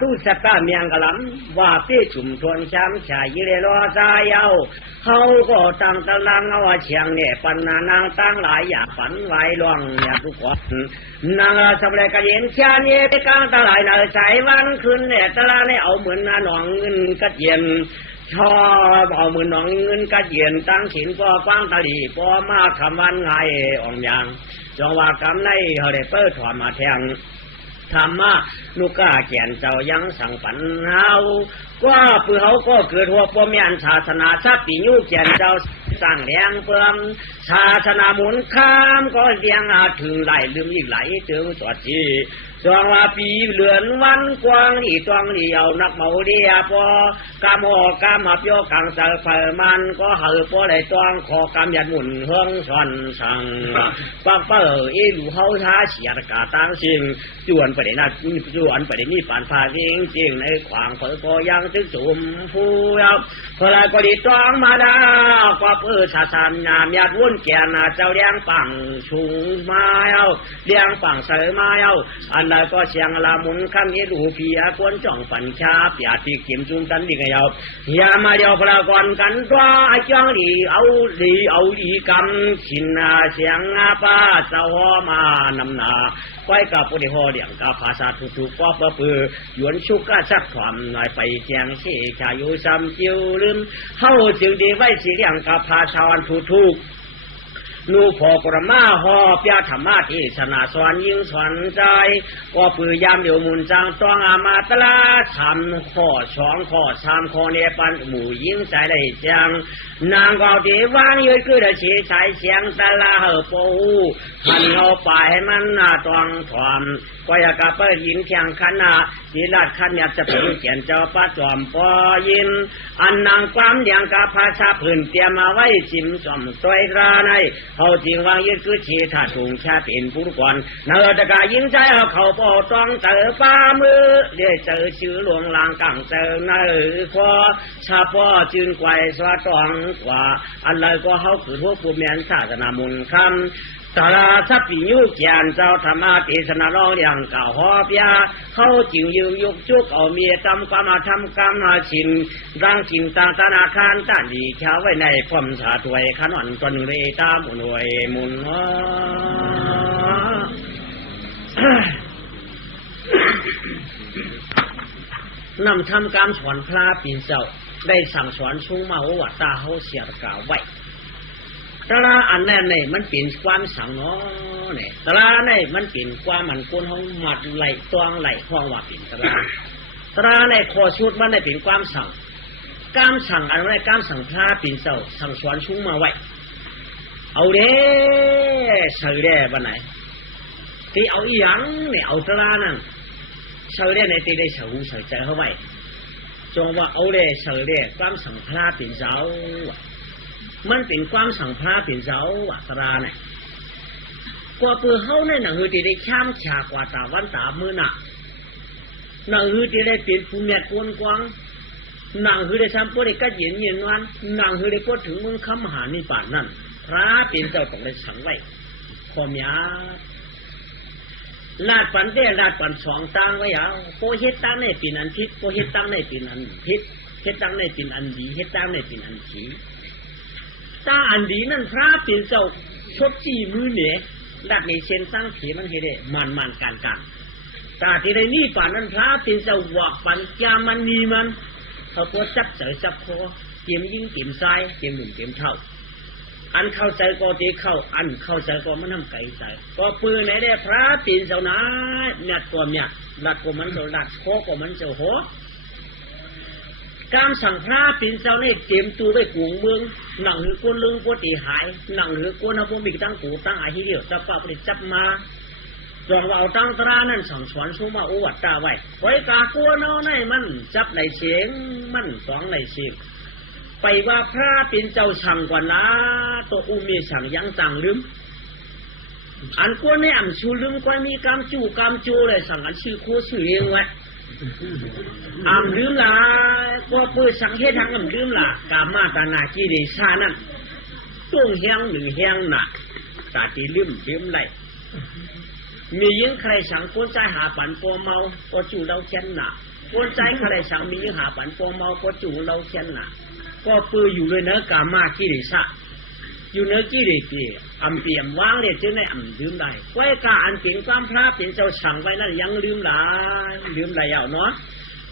ตู้สตาเมียงกะลำว่าเปี้ยชุมทวนช้ำชายยิเลรอใจเอาเขาก็ตั้งตารางเอาเชียงเนี่ยปันนางตั้งหลายอยากฝันไว้ล่วงอยากทุกคนนางสำเร็จกระเย็นชาเนี่ยไปกลางตลาดนาใจวันคืนเนี่ยตลาดเนี่ยเอาเหมือนหนองเงินกระเย็นชอบเอามือหนองเงินกระเย็นตั้งขินปอฟังตะลีปอมาคำวันไงอ่องยางจงว่ากำในเขาได้เปิดถอนมาแทงธรรมะลูกกาแก่นเจ้ายังสั่งปันเฮาว่าปือเขาก็เกิดหัวปมยันศาสนาชาติยุแก่นเจ้าสร้างแรงเพิ่มศาสนาหมุนข้ามก็เลี้ยงถึงไหลลืมอีกไหลถึงตัวที่จองว่าปีเหลือนวันกว้างนี่ตวงนี่เอานักเมาเดียพอกามหอกามมาเปียวกังเสเปิมันก็เหือพอได้ตวงขอกำยันหมุนเฮืองสอนสั่งปักเปิดอีหลูเฮาท้าเสียกาตั้งสิ่งจวนประเด็นน่ะจวนประเด็นนี่ปานพาจริงในขวางเผยก็ยังถึงจุ่มผู้เอาเพลายก็ดีตวงมาดาก็เพื่อศาสนาญาติวุ่นแก่น่ะเจ้าเลี้ยงปังชุงมาเอาเลี้ยงปังเสมาเอาแล้วก็เสียงละมุนคำนี้ดูเพียควรจ่องปัญชาเปียติกิมจุนกันดีกันยาวอย่ามาเดียวพลากรกันตัวจังดีเอาดีกำชินนาเสียงป้าเจ้ามานำนาไว้กับผู้ที่ห่อเลี้ยงกับภาษาถูกก็เปื่อหยวนชุกก็สักความหน่อยไปแจงเสียชายุซ้ำจิ้วลืมเฮาจึงดีไว้สีเลี้ยงกับภาษาวันถูกนูพอกรมาหอเปียธรรมะที่ศาสนาสอนยิ่งสอนใจก็ปือยามเดียวมุนจังต้องอามาตลา3 ข้อ 2 ข้อ 3 ข้อเนี่ยปันหมู่ยิ่งใจได้จังนางก็ที่วางยืดคือได้ชี้สายเสียงตะลาเฮปูขันเอาไปให้มันต้องถอมก็อยากกลับไปยินแข่งขันศิลาขันอยากจะเป็นเขียนเจ้าป้าจอมปอยินอันนางความเลี้ยงกับภาษาพื้นเตรียมมาไว้ชิมสมตวยราในเขาจริงวางยึดคือชีถ้าถุงชาเป็นผู้ก่อนเนื้อตะกายิงใจเอาเขาปอต้องเจอป้ามือเดี๋ยวเจอชื่อหลวงลางกังเจอเนื้อคอชาพ่อจืนไกวสวะตองกว่าอันเลยก็เขาคือพวกผู้เมียนศาสนามุนคำตลาสัพพิยุเกียนเจ้าธรรมะเทศนาร้องอย่างเก่าหอบยาเขาจิ๋วยืมยุกจุกเอาเมียตำความมาทำกรรมมาชินร่างชินต่างธนาคารต้านดีเช้าไว้ในพมสาถวยขนอนตนเรตามุนวยมุนนำทำกรรมสอนพระปีนเจ้าได้สั่งสอนชุ่งมาว่าตาเขาเสียกล่าวไว้ตลาอันนั้นเนี่ยมันเป็นความสั่งเนาะเนี่ยตลาเนี่ยมันเป็นความมันก้นห้องหมัดไหลตวงไหลห้องว่าเป็นตลาเนี่ยขอชุดมันได้เป็นความสั่งการสั่งอันนั้นการสั่งพระปีนเจ้าสั่งสอนชุ่งมาไว้เอาเด้เสือเด้บ้านไหนที่เอาอีหยังเนี่ยเอาตลานั่นเสือเด้ในที่ได้เสือหูเสือใจเข้าไว้จงว่าเอาเด้เสือเด้ความสั่งพระปีนเจ้ามันเป็นความสั่งพระเป็นเจ้าวัตราเนี่ยกว่าเพื่อเขาในหนังหือที่ได้ข้ามฉากกว่าตาวันตามือหนักหนังหือที่ได้เป็นภูมิเมียกวนกวางหนังหือได้ซ้ำพวกได้ก็เย็นวันหนังหือได้พูดถึงมึงคำมหานิพานนั่นพระเป็นเจ้าต้องได้สั่งไว้ความยาลาดปันเด้ลาดปันสองตังไว้เอาโพเฮ็ดตังในปีนันทิศโพเฮ็ดตังในปีนันทิศเฮ็ดตังในปีนันดีเฮ็ดตังในปีนันขีตาอันดีนั่นพระเป็นเจ้าชดจี้มือเหนี่ยดักในเชนสร้างผีมันเฮเดมันการตาที่ได้นี่ป่านนั้นพระเป็นเจ้าว่าปัญญามันมีมันเขาตัวจับเสยจับคอเตรียมยิงเตรียมทรายเตรียมหนุนเตรียมเท่าอันเข้าใจก็ตีเข้าอันเข้าใจก็มันทำไก่ใจก็ปืนไหนได้พระเป็นเจ้านะเนี่ยตัวเนี่ยดักก็มันเจ้าดักโคก็มันเจ้าโหการสั่งพระปีนเจ้าเนี่ยเตรียมตัวไว้กวงเมืองหนังหือก้นเรื่องก้นตีหายหนังหือก้นเอาพวกมีตั้งกูตั้งอาฮิเดียวจับป้าไปจับมาจองว่าเอาตั้งตรานั่นสั่งสอนสู้มาโอวัดตาไว้ไว้กากัวน้อในมันจับในเสียงมันสองในเสียงไปว่าพระปีนเจ้าสั่งกว่านะตัวอุมีสั่งยังจังลืมอันก้นเนี่ยอันชูลืมก้นมีกำจูเลยสั่งอันชื่อโคชื่อเรียงไว้ลืมละก็เปิดสังเกตทางลืมละกามาตานาจีเดชานั่นต้งแห้งหนึ่งแห้งหนักตาตีลืมไรมียิ่งใครสั่งก้นใจหาปันตัวเมาก็จู่เราแค้นหนัก คนใจใครช่างมีหาปันปองเมาก็จูเราเช่นน่ะก็ปืออยู่เลยเนื้อกามากิริสะอยู่เนื้อกิริปีอำเปี่ยมวางเลยจึงได้อำลืมได้ไว้กาอันเป็นความพระเป็นเจ้าฉังไว้นั่นยังลืมได้เอาเนาะ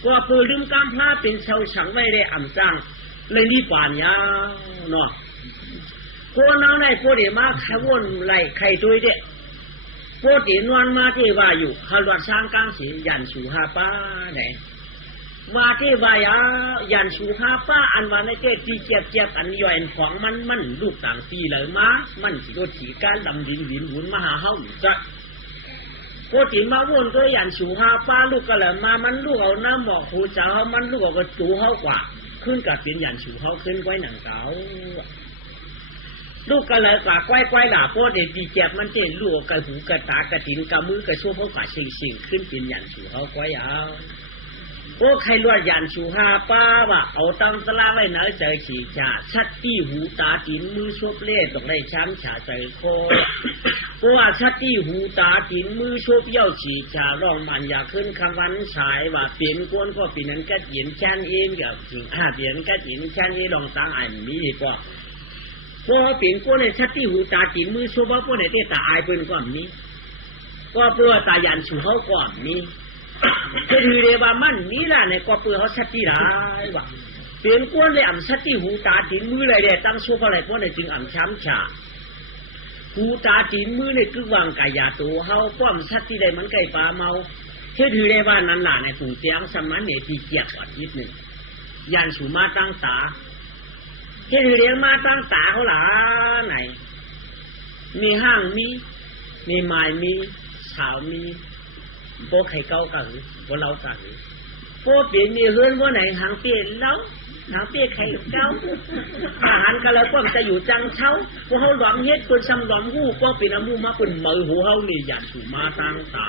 ก็ปือลืมความพระเป็นเจ้าฉังไว้ได้อำจังเลยนี่ป่านยาวเนาะคนเอาในพวกเดียมาใครวนไหลใครตัวเด็กพวกเดียนวนมาที่ว่าอยู่ฮาลวัดสร้างกังสียันสูฮาป้าไหนว่าที่ว่ายันสูฮาป้าอันว่าในเจ้าตีเจ็บอันย่อยของมันลูกต่างปีเลยมามันสิโดถีการดำดินหุ่นมาหาเฮาจะพวกที่มาวนก็ยันสูฮาป้าลูกก็เลยมามันลูกเอาน้ำหมอกหูจ้าเขามันลูกเอากระตูเฮากว่าขึ้นกับเป็นยันสูเฮาขึ้นไว้หนังเก่าลูกก็เลยกว่าก้อยๆด่าพวกเด็กดีเจ็บมันเจนลูกกระหูกระตากระตินกระมือกระชั่วเขากะสิ่งขึ้นเป็นยันสูเฮาก้อยเอาโอ้ใครรวดยันสูฮาป้าว่าเอาตั้งตลาดไว้เนื้อเจอขี่จ่าชัดที่หูตาตินมือชบเล่ตกได้ช้ำฉาใจคอเพราะว่าชัดที่หูตาตินมือชบเย้าขี่จ่าร้องมันอยากขึ้นคำวันสายว่าเปลี่ยนกวนก็ปีนั้นก็เห็นแช่นเองกับถึงเปลี่ยนก็เห็นแช่นเองลองตั้งอันนี้ดีกว่าพอเปลี่ยนกวนในชัดที่หูตาตินมือชบว่าพวกในเตตาอายเป็นก่อนนี้ก็เพื่อตายันสูเขาก่อนนี้คือเรียกว่ามันนี่แหละในกอปือเขาชัดที่ร้ายว่ะเปลี่ยนกวนเลยอ่ำชัดที่หูตาจีนมือเลยเด็ดตั้งชั่วอะไรเพราะในจึงอ่ำช้ำฉาหูตาจีนมือในคือวางไก่ยาตัวเฮาป้อมชัดที่ใดมันไก่ปลาเมาเชื่อถือได้ว่านั้นหล่ะในปู่เตียงสมันเนี่ยที่เกียกก่อนนิดหนึ่งยันสูมาตั้งตาเชื่อถือเรียกมาตั้งตาเขาหล่ะไหนมีห้างมีไม้มีสาวมีโบไข่เก้ากันโบเล้ากันโบเปลี่ยนมีเฮือนโบไหนหางเปลี่ยนเล้าหางเปลี่ยนไข่เก้าอาหารกันแล้วก็จะอยู่จังเช้าพวกเขาหลอมเฮ็ดคนซ้ำหลอมหูก็เป็นน้ำมูมาเป็นมือหูเขานี่ยันสูมาตั้งตา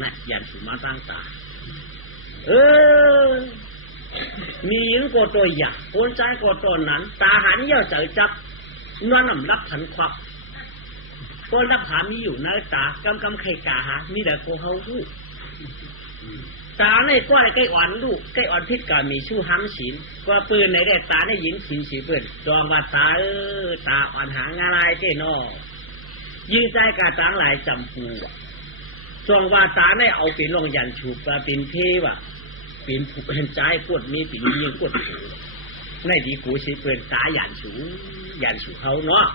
นะยันสูมาตั้งตามีหญิงก็ตัวใหญ่คนใจก็ตัวนั้นตาหันเย่าเจอจับนวลน้ำรับขันควับก็รับหามีอยู่นะตากำไข่กาหามีแต่โคเฮาลูกตาในก้อนใกล้อ่อนลูกใกล้อ่อนพิษกามีชู้ห้ำศีลก็ปืนในได้ตาได้ยินศีลสีปืนจองว่าตาตาอ่อนหางอะไรเจ้นอยิงใจกาตางหลายจำปูจองว่าตาได้เอาเป็นลงยันฉูกเป็นเทวะเป็นผูกเป็นใจกดมีปียิงกดในดีกูสีปืนตายันฉูเขาเนาะ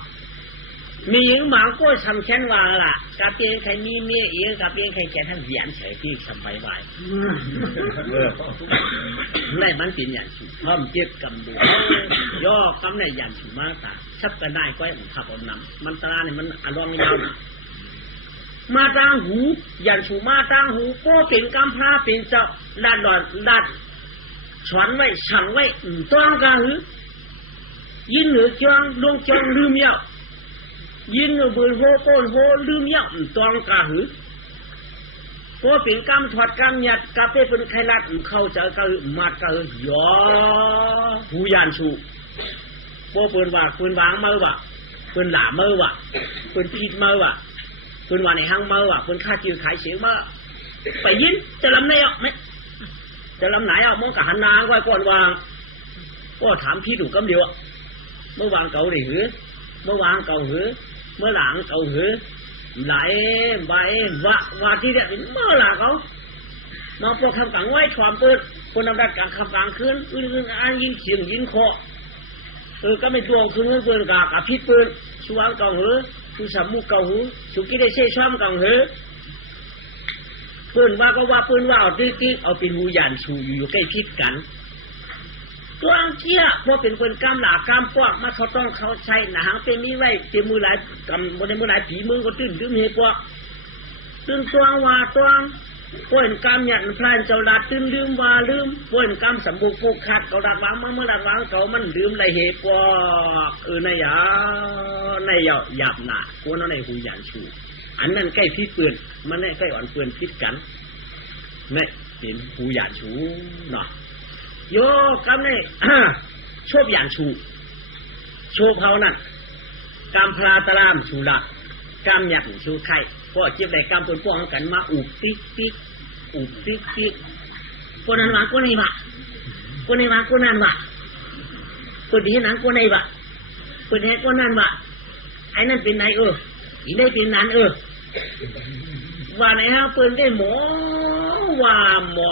มีหญิงหมาก็ทำแค่นว่าล่ะกับเพียงใครมีเมียเองกับเพียงใครแก่ท่านเหยียนเฉยที่สบายไว้ในมันเป็นอย่างสุดพร้อมเจ็บกำบัวย่อกำในอย่างสุดมากค่ะชับกันได้ก็ให้ผมขับเอาน้ำมันตราเนี่ยมันอารมณ์ยาวมาตั้งหูอย่างสุดมาตั้งหูก็เป็นกำพร้าเป็นเจ้าดัดช้อนไว้ฉังไว้ต้องกระหือยินเหนือจ้องดวงจ้องลืมยาวยินเบือโหโป้นโหลืมยักตองกะหือพอเป็นกำถอดกำหยัดกะเป้เป็นไขลัดเข้าเจอกะมัดกะหยอหูยานสูพอเปินว่าปืนวางเมื่อว่าปืนหล่าเมื่อว่าปืนผิดเมื่อว่าปืนว่าในห้างเมื่อว่าปืนฆ่ากิวขายเสียงเมื่อไปยินจะลำไหนอ่ะไม่จะลำไหนอ่ะมองกะหันนางไว้ก่อนวางก็ถามพี่ดูกำเดียวเมื่อวางเก่าหรือเมื่อวางเก่าหือเมื่อหลังเก่าหือไหลใบวะที่เด็ดเมื่อหลังเขามาพอคำกังไว้ความเปิดคนนำดัดกังคำกังขึ้นอ่านยินเสียงยินคอก็ไม่ตัวคือเปิดกากพิษปืนชูวางเก่าหือชูสามมุกเก่าหือชูกิเลสช่อมเก่าหือปืนว่าก็ว่าปืนว่าเอาติ๊กเอาเป็นหูยันชูอยู่ใกล้พิษกันตัวอังเกียพอเป็นคนกล้ามหลากล้ามปวกมาเขาต้องเขาใช้หนังเป็นมีไว้เต็มมือหลายกำบนในมือหลายผีมือก็ตื้นดื้อเหี้ยปวกตื้นตัวว่าตัวป่วยกล้ามหยันพลานเจ้าลัดตื้นลืมว่าลืมป่วยกล้ามสมบูรณ์ปกขาดเขาดักวางมาเมื่อดักวางเขามันลืมไรเหตุปวกในหยาหยาบหนากูนั่นในหูหยันชูอันนั้นใกล้พิษปืนมันใกล้อ่อนปืนพิษกันเนี่ยเป็นหูหยันชูเนาะโยกำเนี่ยโชบอย่างชูโชบเขานั่นกำพลาตรามชูละกำหยักชูไข่ก็เจ็บได้กำปนป้องกันมาอุบติ๊ก คนนั้นว่าคนนี้ว่าคนนี้ว่าคนนั้นว่าคนที่นั้นคนไหนว่าคนนี้คนนั้นว่าไอ้นั่นเป็นไหนอีได้เป็นนั้นว่าไหนฮะเปิ้นได้หมอว่าหมอ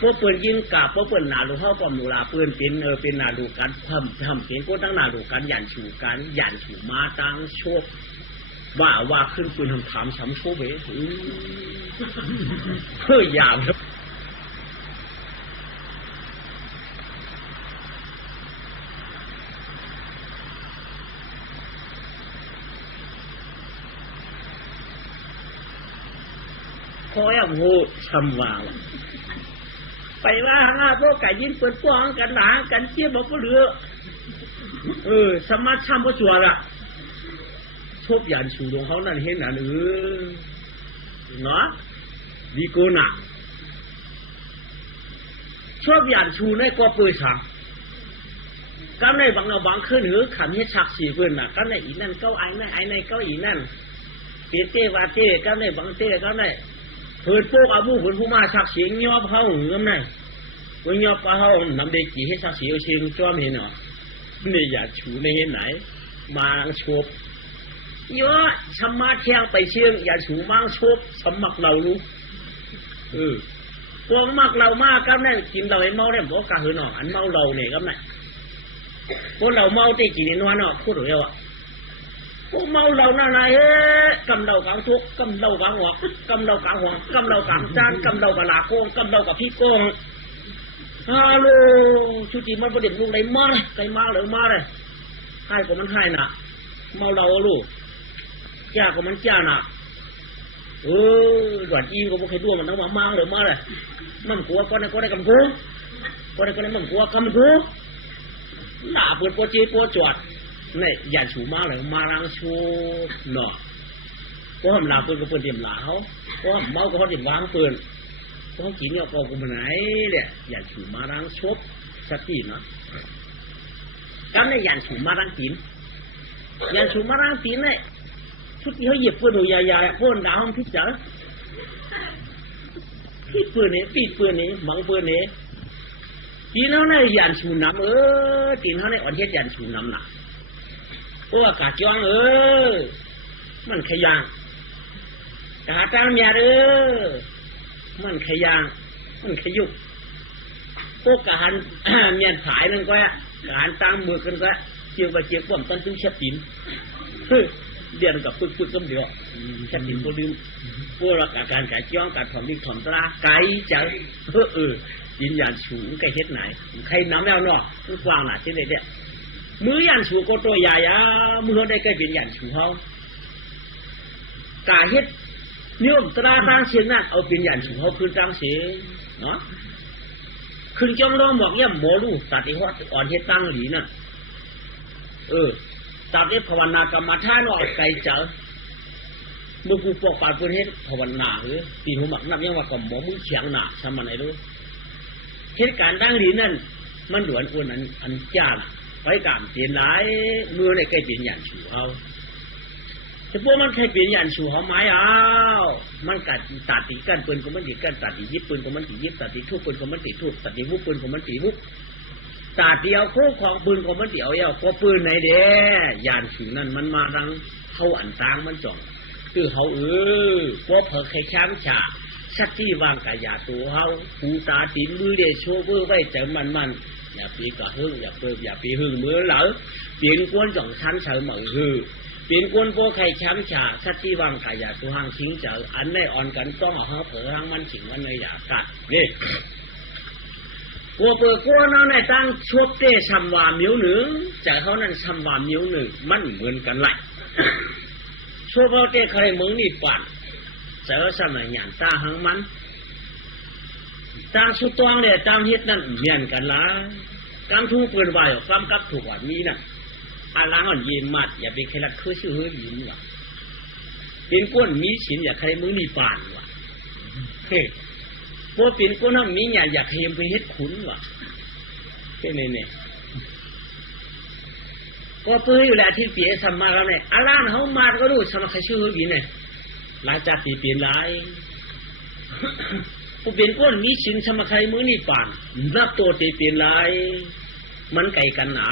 พวกเปิ้นยิงกับพวกเปิ้นหนาลูกเขาก็มูลาเปิ้นเป็นหนาลูกกันทำเป็นคนทั้งหนาลูกกันยันฉูกันยันฉูมาตั้งโชคว่าขึ้นปืนทำถามช้ำโชว์เบ้เฮ้ยยาวคอยอ่ะโหช้ำว่าไปว่าหาพวกไก่ยินเปิดป้องกันหนากันเจี๊ยบบอกก็เหลือสมาร์ทช้ำก็ชัวร์ละชบยันชูดงเขานั่นเห็นนั่นเนาะดีโกน่ะชอบยันชูในก็เปิดฉากก็ในบางเราบางขึ้นหือขันให้ฉากสีเพื่อนน่ะก็ในอีนั่นเก้าไอ้นั่นไอ้ในเก้าอีนั่นเตี้ยเต้ว่าเต้ก็ในบางเต้ก็ในเปิดพวกอาบุเปิดผู้มาฉากเสียงยอบเขาหือไงวันยอบเขานำเด็กกี่ให้ฉากเสียงเชียงจ้อมเห็นเนาะในยันชูในเห็นไหนมาชบเยอะสมาเที่ยงไปเชียงอย่าถูมังชบสมักเราลูกพวกมักเรามากก็แม่กินเราไอ้เมาเนี่ยบอกกะหือหนออันเมาเราเนี่ยก็แม่พวกเราเมาตีกี่นวลเนาะพูดเร็วอ่ะพวกเมาเราหน้าไหนกำเรากลางทุกกำเรากลางหัวกำเรากลางหัวกำเรากลางจานกำเรากับลาโกงกำเรากับพี่โกงฮัลโหลชุติมันประเด็นลูกไหนมาเลยไกลมาเลยมาเลยให้ก็มันให้น่ะเมาเราลูกจ้าก็มันจ้าน่ะหวานอีก็บ่เคยดูมันทั้งมาเลยมาเลยมันกลัวก็ได้กำกูก็ได้มันกลัวกำกูหน้าเปิดโปจีโปจวดเนี่ยยันฉูมาเลยมาล้างชูเนาะก็ทำลาเปิดก็เปิดเดี่ยมลาเขาก็เมาก็เขาเดี่ยมวางเปิดก็เขากินเนี่ยก็กูมันไหนเนี่ยยันฉูมาล้างชบสักทีเนาะก็เนี่ยยันฉูมาล้างกินยันฉูมาล้างกินเนี่ยชุดที่เขาหยิบปืนหนูใหญ่ๆพ่นดาวพิจารปีปืนนี้บังปืนนี้ทีนั้นเนี่ยยันชูน้ำทีนั้นเนี่ยอ่อนเฮ็ดยันชูน้ำหนักโอ้อากาศจ้องมันขยันกาตามยามันขยันมันขยุกพวกกาหันเมียนผายนั่นก็กาหันตามมือกันก็เจียวไปเจียวป้อมต้นตุ้งเช็ดตีนเดียนกับฝึกก็เดียวแค่ติดตัวลืมพวกเราการขายจ้องการถอมดิถอมตราไก่จังยินยันสูงไก่เฮ็ดไหนใครน้ำแล้วเนาะมันกว้างหนาเช่นเดียมือยันสูงก็ตัวใหญ่มือได้ใกล้เป็นยันสูงเขากาเฮ็ดนิยมตราตั้งเสียงนั่นเอาเป็นยันสูงเขาคืนตั้งเสียเนาะคืนจ้องร้องบอกย่ำหมอลูกตัดไอ้หัวอ่อนเฮ็ดตั้งหลีน่ะตามที่ภาวนากรรมฐานว่าไกลเจอเมื่อกูปอกปาดเพื่อนเฮ็ดภาวนาตีหัวหมักนับยังว่ากับหมอมึงเฉียงหนาสมัยไหนด้วยเหตุการณ์ตั้งดีนั่นมันด่วนอ้วนอันจ้าไว้กามเปลี่ยนหลายมือในใกล้เปลี่ยนยันชูเอาแต่พวกมันใครเปลี่ยนยันชูเขาไม้มันกัดตัดตีกันปืนก็มันตีกันตัดตียิบปืนก็มันตียิบตัดตีทุบปืนก็มันตีทุบตัดตีวุ้บปืนก็มันตีวุ้บตาเดียวโค้งของปืนของมันเดียวพอปืนไหนเด้ยานสูงนั่นมันมาดังเขาอันตางมันจ่องคือเขาพอเผอใครช้ำฉาสักที่วางกายาตัวเขาหูตาตีนมือเดชโชว์ไว้แต่มันอย่าปีกระหึ่งอย่าปีหึ่งมือเหลาเปลี่ยนกวนจ่องชั้นเฉยเหมือนเปลี่ยนกวนพอใครช้ำฉาสักที่วางกายาตัวห้างชิงเจออันได้อ่อนกันต้องเอาเขาเผอห้างมันฉิงมันในอยากกัดนี่กัวเปิดกัวนั่นในตั้งชวบเต้ชำวามิ้วหนึ่งจากเขานั้นชำวามิ้วหนึ่งมันเหมือนกันไหลชวบเขาเต้ใครมึงนี่ปั่นเจอสมัยหยานตาหังมันตั้งชุดตองเนี่ยตั้งเฮ็ดนั่นเมียนกันละตั้งทูเปิดไว้ความกับถูกวันนี้น่ะอาล้างอ่อนเย็นมัดอย่าไปใครละคือชื่อเฮ้ยยิ้มว่ะเป็นก้นมีฉินอย่าใครมึงนี่ปั่นว่ะเฮ้พวกเป็นก้นน้ำมีอยากเห็นไปเฮ็ดขุนว่ะแค่นี้เนี่ยก็เปื่อยอยู่แหละที่เปียสมาแล้วเนี่ยอาล้างเขามาก็รู้สมัครชื่อเฮ้ยเนี่ยหลังจากที่เปลี่ยนหลาย ผู้เป็นก้นมีชินสมใครมือนี่ป่านรับตัวตีเปลี่ยนไรมันไก่กันหนา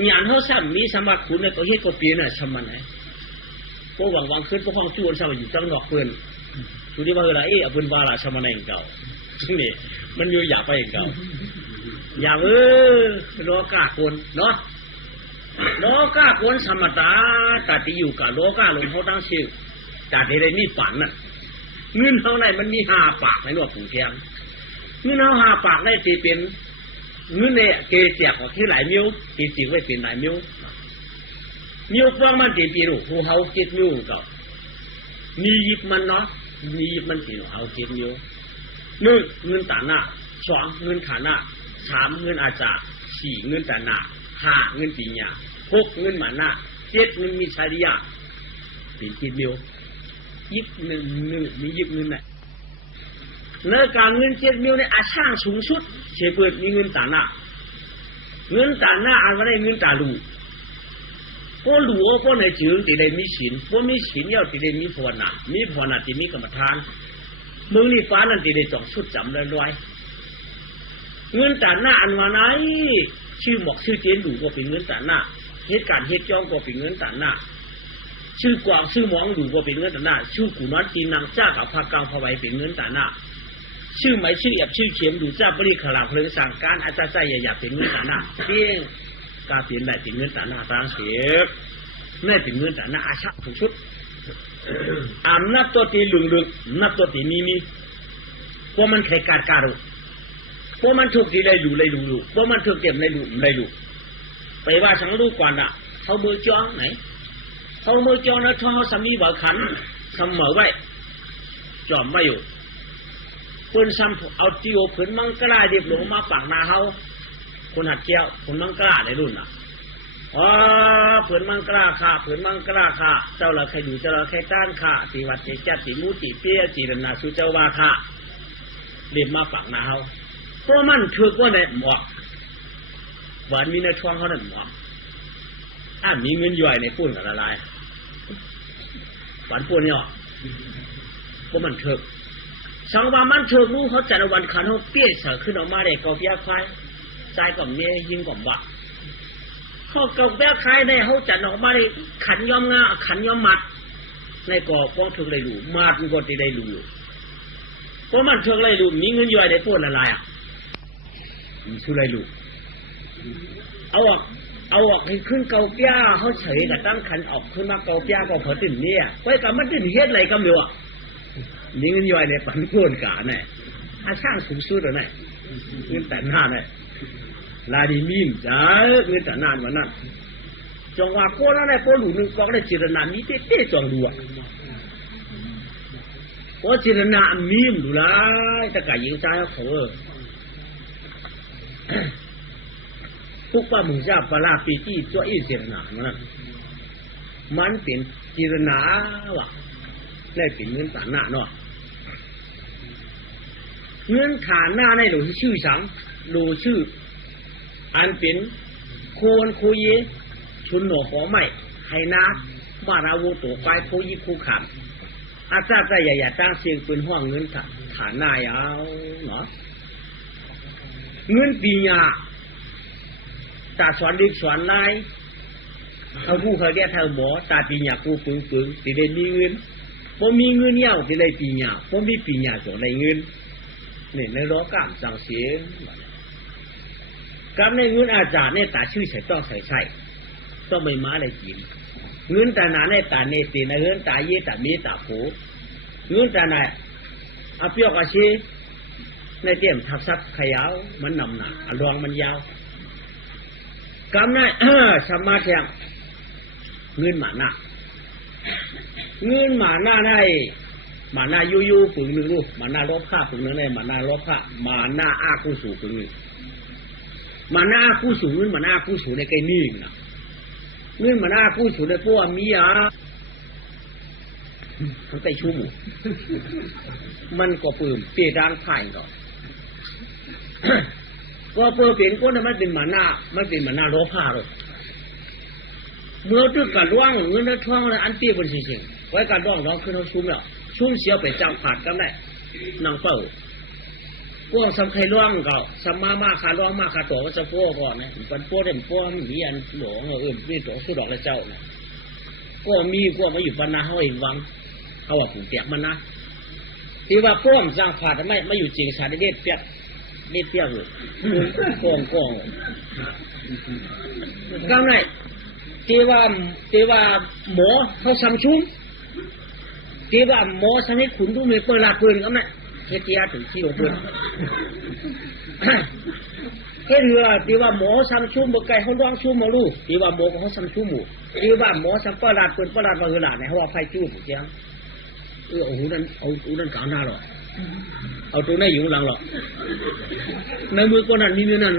มีอันเขาซ้ำมีสมัครคุณเนี่ยก็เฮ็ดก็เปลี่ยนน่ะสมันไหนก็หวังขึ้นพวกห้องชวนสมัยอยู่ตั้งนอกเพื่อนดูดิว่าเวลาเอาปืนวาละสมันไหนเก่านี่มันอยู่อยากไปเก่าอย่าโลกาคนเนาะโลกาคนสมตาตาติอยู่กับโลกาลงเขาตั้งชื่อแต่ที่ได้มีฝันน่ะเงินเท่าไหร่มันมี5 ปากในหลวงปู่เทียงเงินเอา5 ปากได้ตีเป็นเงินเนี่ยเกเจียกว่าที่หลายมิ้วตีตีไว้เป็นหลายมิ้วฟังมันตีปีรู้ผู้เฮาเก็บมิ้วก็มียิบมันเนาะมียิบมันตีเฮาเก็บมิ้ว1เงินตาหน้า2เงินขาหน้า3เงินอาจารย์4เงินตาหน้า5เงินปีญา6เงินหมาหน้า7เงินมีชาริยาเป็นเก็บมิ้วยิบหนึ่งมียิบเงินน่ะเนื้อการเงิน7 มิ้วเนี่ยอาช่างสูงสุดเฉยเปิดมีเงินตาหน้าอันว่าได้เงินตาลูก็หลัวก็ในจืดที่ได้มีศีลก็มีศีลเยอะที่ได้มีภาวนาที่มีกรรมฐานมึงนี่ฟ้านั่นที่ได้จ่องสุดจำเลยด้วยเงินตาหน้าอันว่าไหนชื่อหมอกชื่อเจนดูก็เป็นเงินตาหน้าเหตุการณ์เหตุจ้องก็เป็นเงินตาหน้าชื่อกวางชื่อหมองดูก็เป็นเงินตาหน้าชื่อกูนัดตีนางจ้ากับพากลางพาไว้เป็นเงินตาหน้าชื่อไหมชื่อแอบชื่อเข็มดูจ้าบริขลาเพลิงสั่งการอาจารย์ใจอย่าเป็นเงินตาหน้าเพียงการเปลี่ยนได้เป็นเงินตาหน้าตางเสียไม่เป็นเงินตาหน้าอาชักถูกชุดนับตัวตีหลุงนับตัวตีมีเพราะมันใครการรู้เพราะมันถูกตีเลยดูเพราะมันถูกเก็บเลยดูไปว่าฉันรู้ก่อนอ่ะเขามือจ้องไหนเขามือจ้องนะท้อสามีบ่ขันเสมอไว้จอมไม่อยู่คนซ้ำเอาติโอผืนมังกรเดียบหลงมาปากนาเฮาคนหัดเกี้ยวคนมังกรในรุ่นอ่ะผืนมังกรค่ะเจ้าละใครดูเจ้าละใครต้านค่ะติวัดเจจัดติมูติเปียติรนาสุเจ้าวาค่ะเดียบมาปากนาเฮาเพราะมันถือว่าในหมอกหวานมีในช่วงเขานั่นหมอกมีเงินย่อยในปุ่นกับละลายหวานปุ่นเนี่ยเพราะมันถือสังวามันเชิงรู้เขาจัดวันขันเขาเปี้ยเสือขึ้นออกมาได้กอบยาควายใจก่อมเมียยิงก่อมบะเขากอบยาควายได้เขาจัดออกมาได้ขันย้อมงาขันย้อมมัดในกอบกองถึงเลยดูมาดมันก็ได้ดูเพราะมันถึงเลยดูมีเงินย่อยได้พูดอะไรมันชื่ออะไรดูเอาออกให้ขึ้นเกาเปี้ยเขาเฉยกับตั้งขันออกขึ้นมาเกาเปี้ยก็พอตื่นเนี่ยไว้กับมันตื่นเฮ็ดอะไรก็ไม่ว่านี่เงินย่อยในปันพูนกาเนี่ยอาช่างสูงสุดเลยเนี่ยเงินแต่หน้าเนี่ยลาดีมีมจ้าเงินแต่หน้าวันนั้นจงว่าโก้แล้วเนี่ยโก้หลุดหนึ่งกองได้จิรนามีเต้จงดูอ่ะโก้จิรนามีมดูละแต่กายยิงใจเขาพวกป้ามึงทราบปลาปีที่ตัวอีจิรนามันเป็นจิรนาว่ะได้เป็นเงินฐานหน้าเนาะเงินฐานหน้าในหลูชื่อสังหลูชื่ออันเป็นโคนโคเยชุนหนอหอไม่ไฮนามาราวูตัวไปโคยิคูขามอาจารย์ใจใหญ่ๆตั้งเสียงปืนห้องเงินฐานหน้ายาวเนาะเงินปีญาตาสอนดิกสอนนายเอาผู้เขาเรียกเธอหมอตาปีญาผู้ปึงติเดมีเงินพอมีเงินยาวที่ได้ปีญาพอมีปีญาส่วนได้เงินเนี่ยในร้องการสั่งเสียงกับในเงินอาจารย์เนี่ยตาชื่อใส่ต้องใส่ต้องไม่มาได้กินเงินตาหนาในตาเนติในเงินตาเยตามีตาโผเงินตาไหนอาเปียกอาชีในเตี้ยมทับซับขยาวมันนำหนาอรวงมันยาวกำในสมาธิเงินหมาหน้าเงินหมาหน้าได้หมาหน้ายูปึงหนึ่งลูกหมาหน้าลบค่าปึงหนึ่งได้หมาหน้าลบค่าหมาหน้าอาคู่สู่ปึงหนึ่งหมาหน้าคู่สู่เงินหมาหน้าคู่สู่ในไก่นิ่งนะเงินหมาหน้าคู่สู่ในพวกมีทั้งไก่ชุ่มมันก็ปืนเปียดางผ่านก่อนก็เปิดเปลี่ยนก้นมันเป็นหมาหน้าลบค่าเลยเมื่อตึกกระด้วงเงินท้องเลยอันเตี้ยบนสิ่งไว้กระด้วงร้องขึ้นเขาชุ่มแล้วชุ่มเสียวไปจังผาดกันได้ นางเป้าพวกสำคัญร่องก็สมมาขาร่องมาขาตัวก็จะพวกก่อนนะปันพวกเด่นพวกมีอันหลวงมีตัวสุดดอกและเจ้านะพวกมีพวกมาอยู่บรรณาเขาเองวังเขาว่าผูกเตียกมันนะที่ว่าพวกสร้างผาดไม่อยู่จริงสารเด็ดเปียกเด็ดเปียกเลยกองก็ไงที่ว่าหมอเขาซ้ำชุ่มที่ว่าหมอสนิทขุนทุเมเปิดลาปืนก็ไงเทียถึงที่ลงปืนเห็นว่าที่ว่าหมอซ้ำชุ่มบกไก่เขาร้องชุ่มมาลูกที่ว่าหมอเขาซ้ำชุ่มหมู่ที่ว่าหมอซ้ำเปิดลาปืนเปิดลาบางขนาดไหนเขาว่าไฟจู้ผมยังโอ้โหนั่นเอานั่นกลางหน้าหรอเอาตัวนี้อยู่หลังหรอในมือคนนั้นมีมือนั่น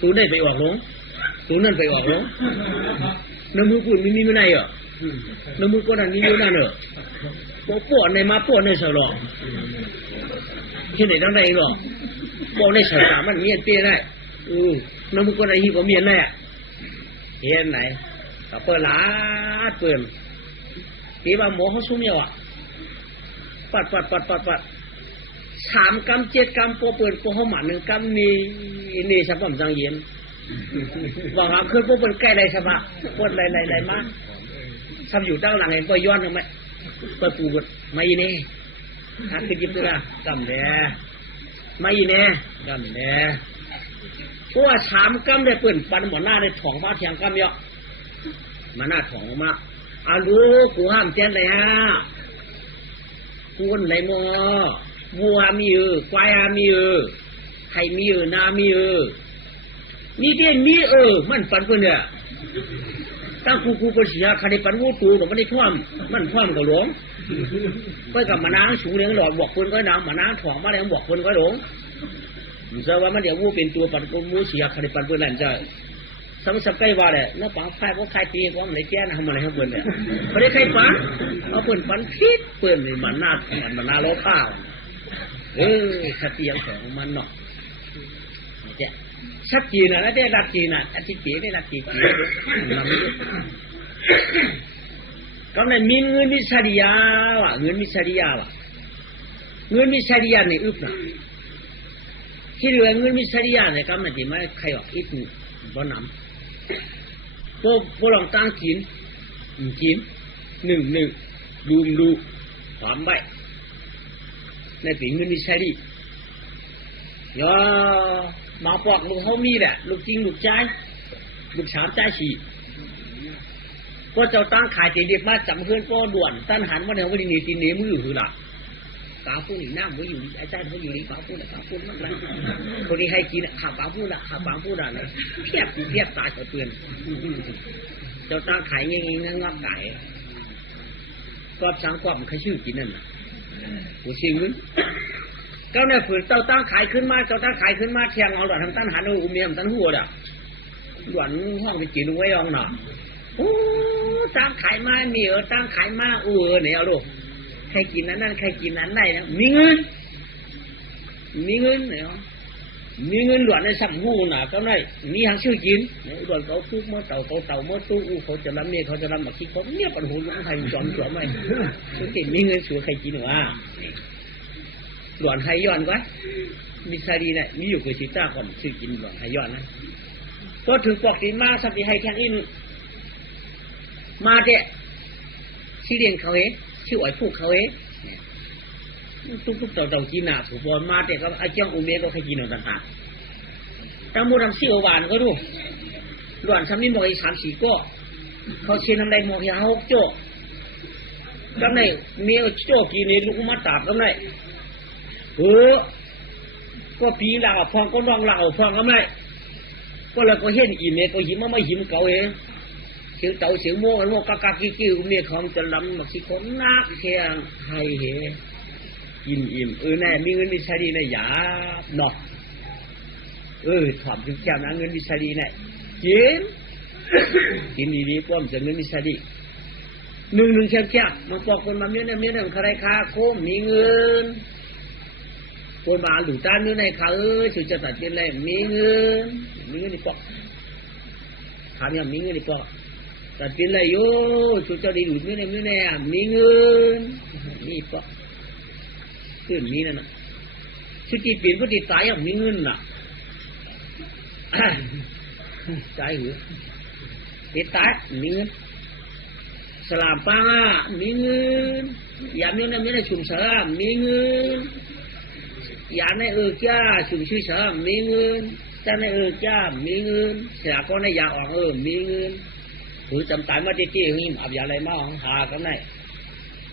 ตัวนี้ไปออกหลงตัวนั้นไปออกหลงในมือคุณมีมือไหนอ่ะในมือคนนั้นมีมือนั่นเหรอปวดในมาปวดในสลองที่ไหนตั้งใจหรอปวดในสลองมันมีอันเตี้ยได้ในมือคนไหนที่ผมมีอันไหนเห็นไหนก็เปิดหลาเปิดปีว่าหมอเขาซุ่มเยอะปัด3 กำ 7 กำปวเปิดปวเขาหมัน1 กำนี่สบายจังเย็นบอกว่าคือปวเปิดใกล้ไรสบายปวดไรมาทำอยู่ตั้งหลังเห็นปวย้อนทำไมปวปูกไม่เน่หาคือยิบตัวละกำแดไม่เน่กำแดเพราะว่า3 กำได้เปิดปันหมอหน้าได้ถ่องมาเทียงกำเยอะมาหน้าถ่องมาอาลูกูห้ามเจนเลยฮะกูนไหนมอวัวมีควายมีไข่มีนามีนี่เด่นมีมันปันเพื่อนเนี่ยตั้งกูเป็นเสียคดีปันวูตูแต่ไม่ได้ท่วมมันท่วมกับหลวงไปกับมานางสูงเลี้ยงหลอดบอกคนก็นางมานางถ่องมาแล้วบอกคนก็หลวงมันจะว่ามันเดี๋ยววูเป็นตัวปันกูมูเสียคดีปันเพื่อนนั่นจะสมัยสักใกล้ว่าเลยน้าปังไฟพวกใครตีว่ามันไหนแก่นะทำอะไรให้เปิ่นเนี่ยไม่ได้ใครปังเอาเปิ่นปันพิษเปิ่นเลยมันน่าล้อข้าวสติยังของมันเนาะเนี่ยชักจีน่ะแล้วได้รักจีน่ะอาทิตย์จีได้รักจีก็ในมีเงินมิสริยาว่ะเงินมิสริยาเนี่ยอึบนะที่เรื่องเงินมิสริยาเนี่ยก็มันจะไม่ใครว่าอึบบ่หนำพวกลองตั้งกินหนึ่งดูความใบในปีเงินมิสริย่อมาปอกลูกเขามีแหละลูกจริงลูกใจลูกสามใจสี่ก็เจ้าตั้งขายเด็กมาจำเพื่อนก็ด่วนตั้นหันมาเนี่ยวันนี้ตีเนื้อมือคือหลักกาพูดอีกน้ำไว้อยู่ไอ้ใจเขาอยู่นี่กาพูดมากเลยคนนี้ให้กินขับกาพูดอะไรเพียบตายกับเพื่อนเจ้าตั้งขายเงี้ยงับไก่กอบสังกอบมันเขาชื่อกินนั่นหัวชิงนึงก็เนี่ยฝืนเจ้าตั้งขายขึ้นมาเทียงเอาหลอดทำตั้นหันเอาเมียมตั้นหัวด่ะหลอนห้องไปกินไว้ยองหน่อโอ้ตั้งขายมามีตั้งขายมาเนี่ยเอาลูกใครกินนั้นใครกินนั้นได้นะมีเงินเนี่ยมีเงินหลวนในสัมหูน่ะก็ได้มีทางชื่อกินหลวนเขาทุกเมื่อเต่าเมื่อตู้เขาจะรับเนี่ยเขาจะรับมาคิดเขาเนี่ยปัญหาของไทยจอมสวมไหมสุดที่มีเงินสัวใครกินหรอหลวนไทยย้อนก็มีสารีเนี่ยมีอยู่กับชิต้าก่อนชื่อกินหลวนไทยย้อนนะก็ถึงปอกกินมาสักทีให้แค่อินมาเดะที่เรียนเขาชื่อไอ้ผู้เขาทุกเต่าจีน่ะถูกบอลมาเดะก็ไอ้เจ้าอุเมก็ใครกินเอาต่างๆตั้งมูทำซี่หวานก็ดูหลวนซ้ำนี่บอกอี3-4ก็เขาเชียนทำไรหมอกยาหกโจ้ก็ในเมียโจ้กินนี่ลูกมาตาบก็ในก็ปีหลักฟองก็น้องหลักฟองก็ไม่ก็เลยก็เห็นอีเมก็หิมไม่หิมเก่าเสียงเต่าเสียงโม่กันโม่กากกิ้วเมียเขาจะลำมักสิคนนักแค่ให้เหกินอิ่มแน่มีเงินมีชาดีในหยาบเนาะถอดถึงแก้วนะเงินมีชาดีเนี่ยกินดีๆป้อมจะเงินมีชาดีหนึ่งแค่มันปอกคนมาเมียเนี่ยใครค้าโค้มมีเงินคนมาหลุดต้านเนื้อในขาสุดจะตัดเป็นอะไรมีเงินดีปอกถามยังมีเงินดีปอกตัดเป็นอะไรโย่สุดจะดีหลุดเนื้อในมีเงินนี่ปอก ขึ้นนี้นั่นน่ะชุดที่เปลี่ยนผู้ที่ตายอย่างมีเงินน่ะใจหือติดตายมีเงินสลามป้ามีเงินยามนี้นั่นไม่ได้ชุมสลามมีเงินยามในจ้าชุมชื่อสลามมีเงินจ้าในจ้ามีเงินเสียก็ในยาออกมีเงินหือจำตายมาที่ที่หิมอับยาอะไรมาของหากันไหน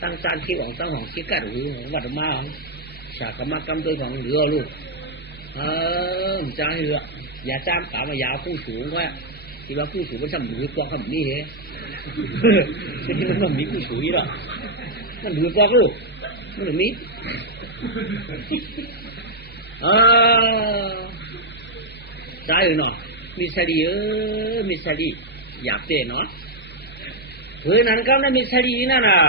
ตั้งจานที่ของตั้งของที่กัดหือวัดมาของฉากมากำตัวของเรือลูกจ้าเรืออย่าจ้ามกามายาผู้สูงว่าที่ว่าผู้สูงมันทำหรือกว่าคำนี้เหรอที่มันมีผู้สูงอีกหรอมันหรือกว่าลูกมันหรือมีจ้าเออเนาะมีสลีมีสลีหยาบเตะเนาะเฮ้ยนั่นก็ไม่มีสลีนั่นน่ะ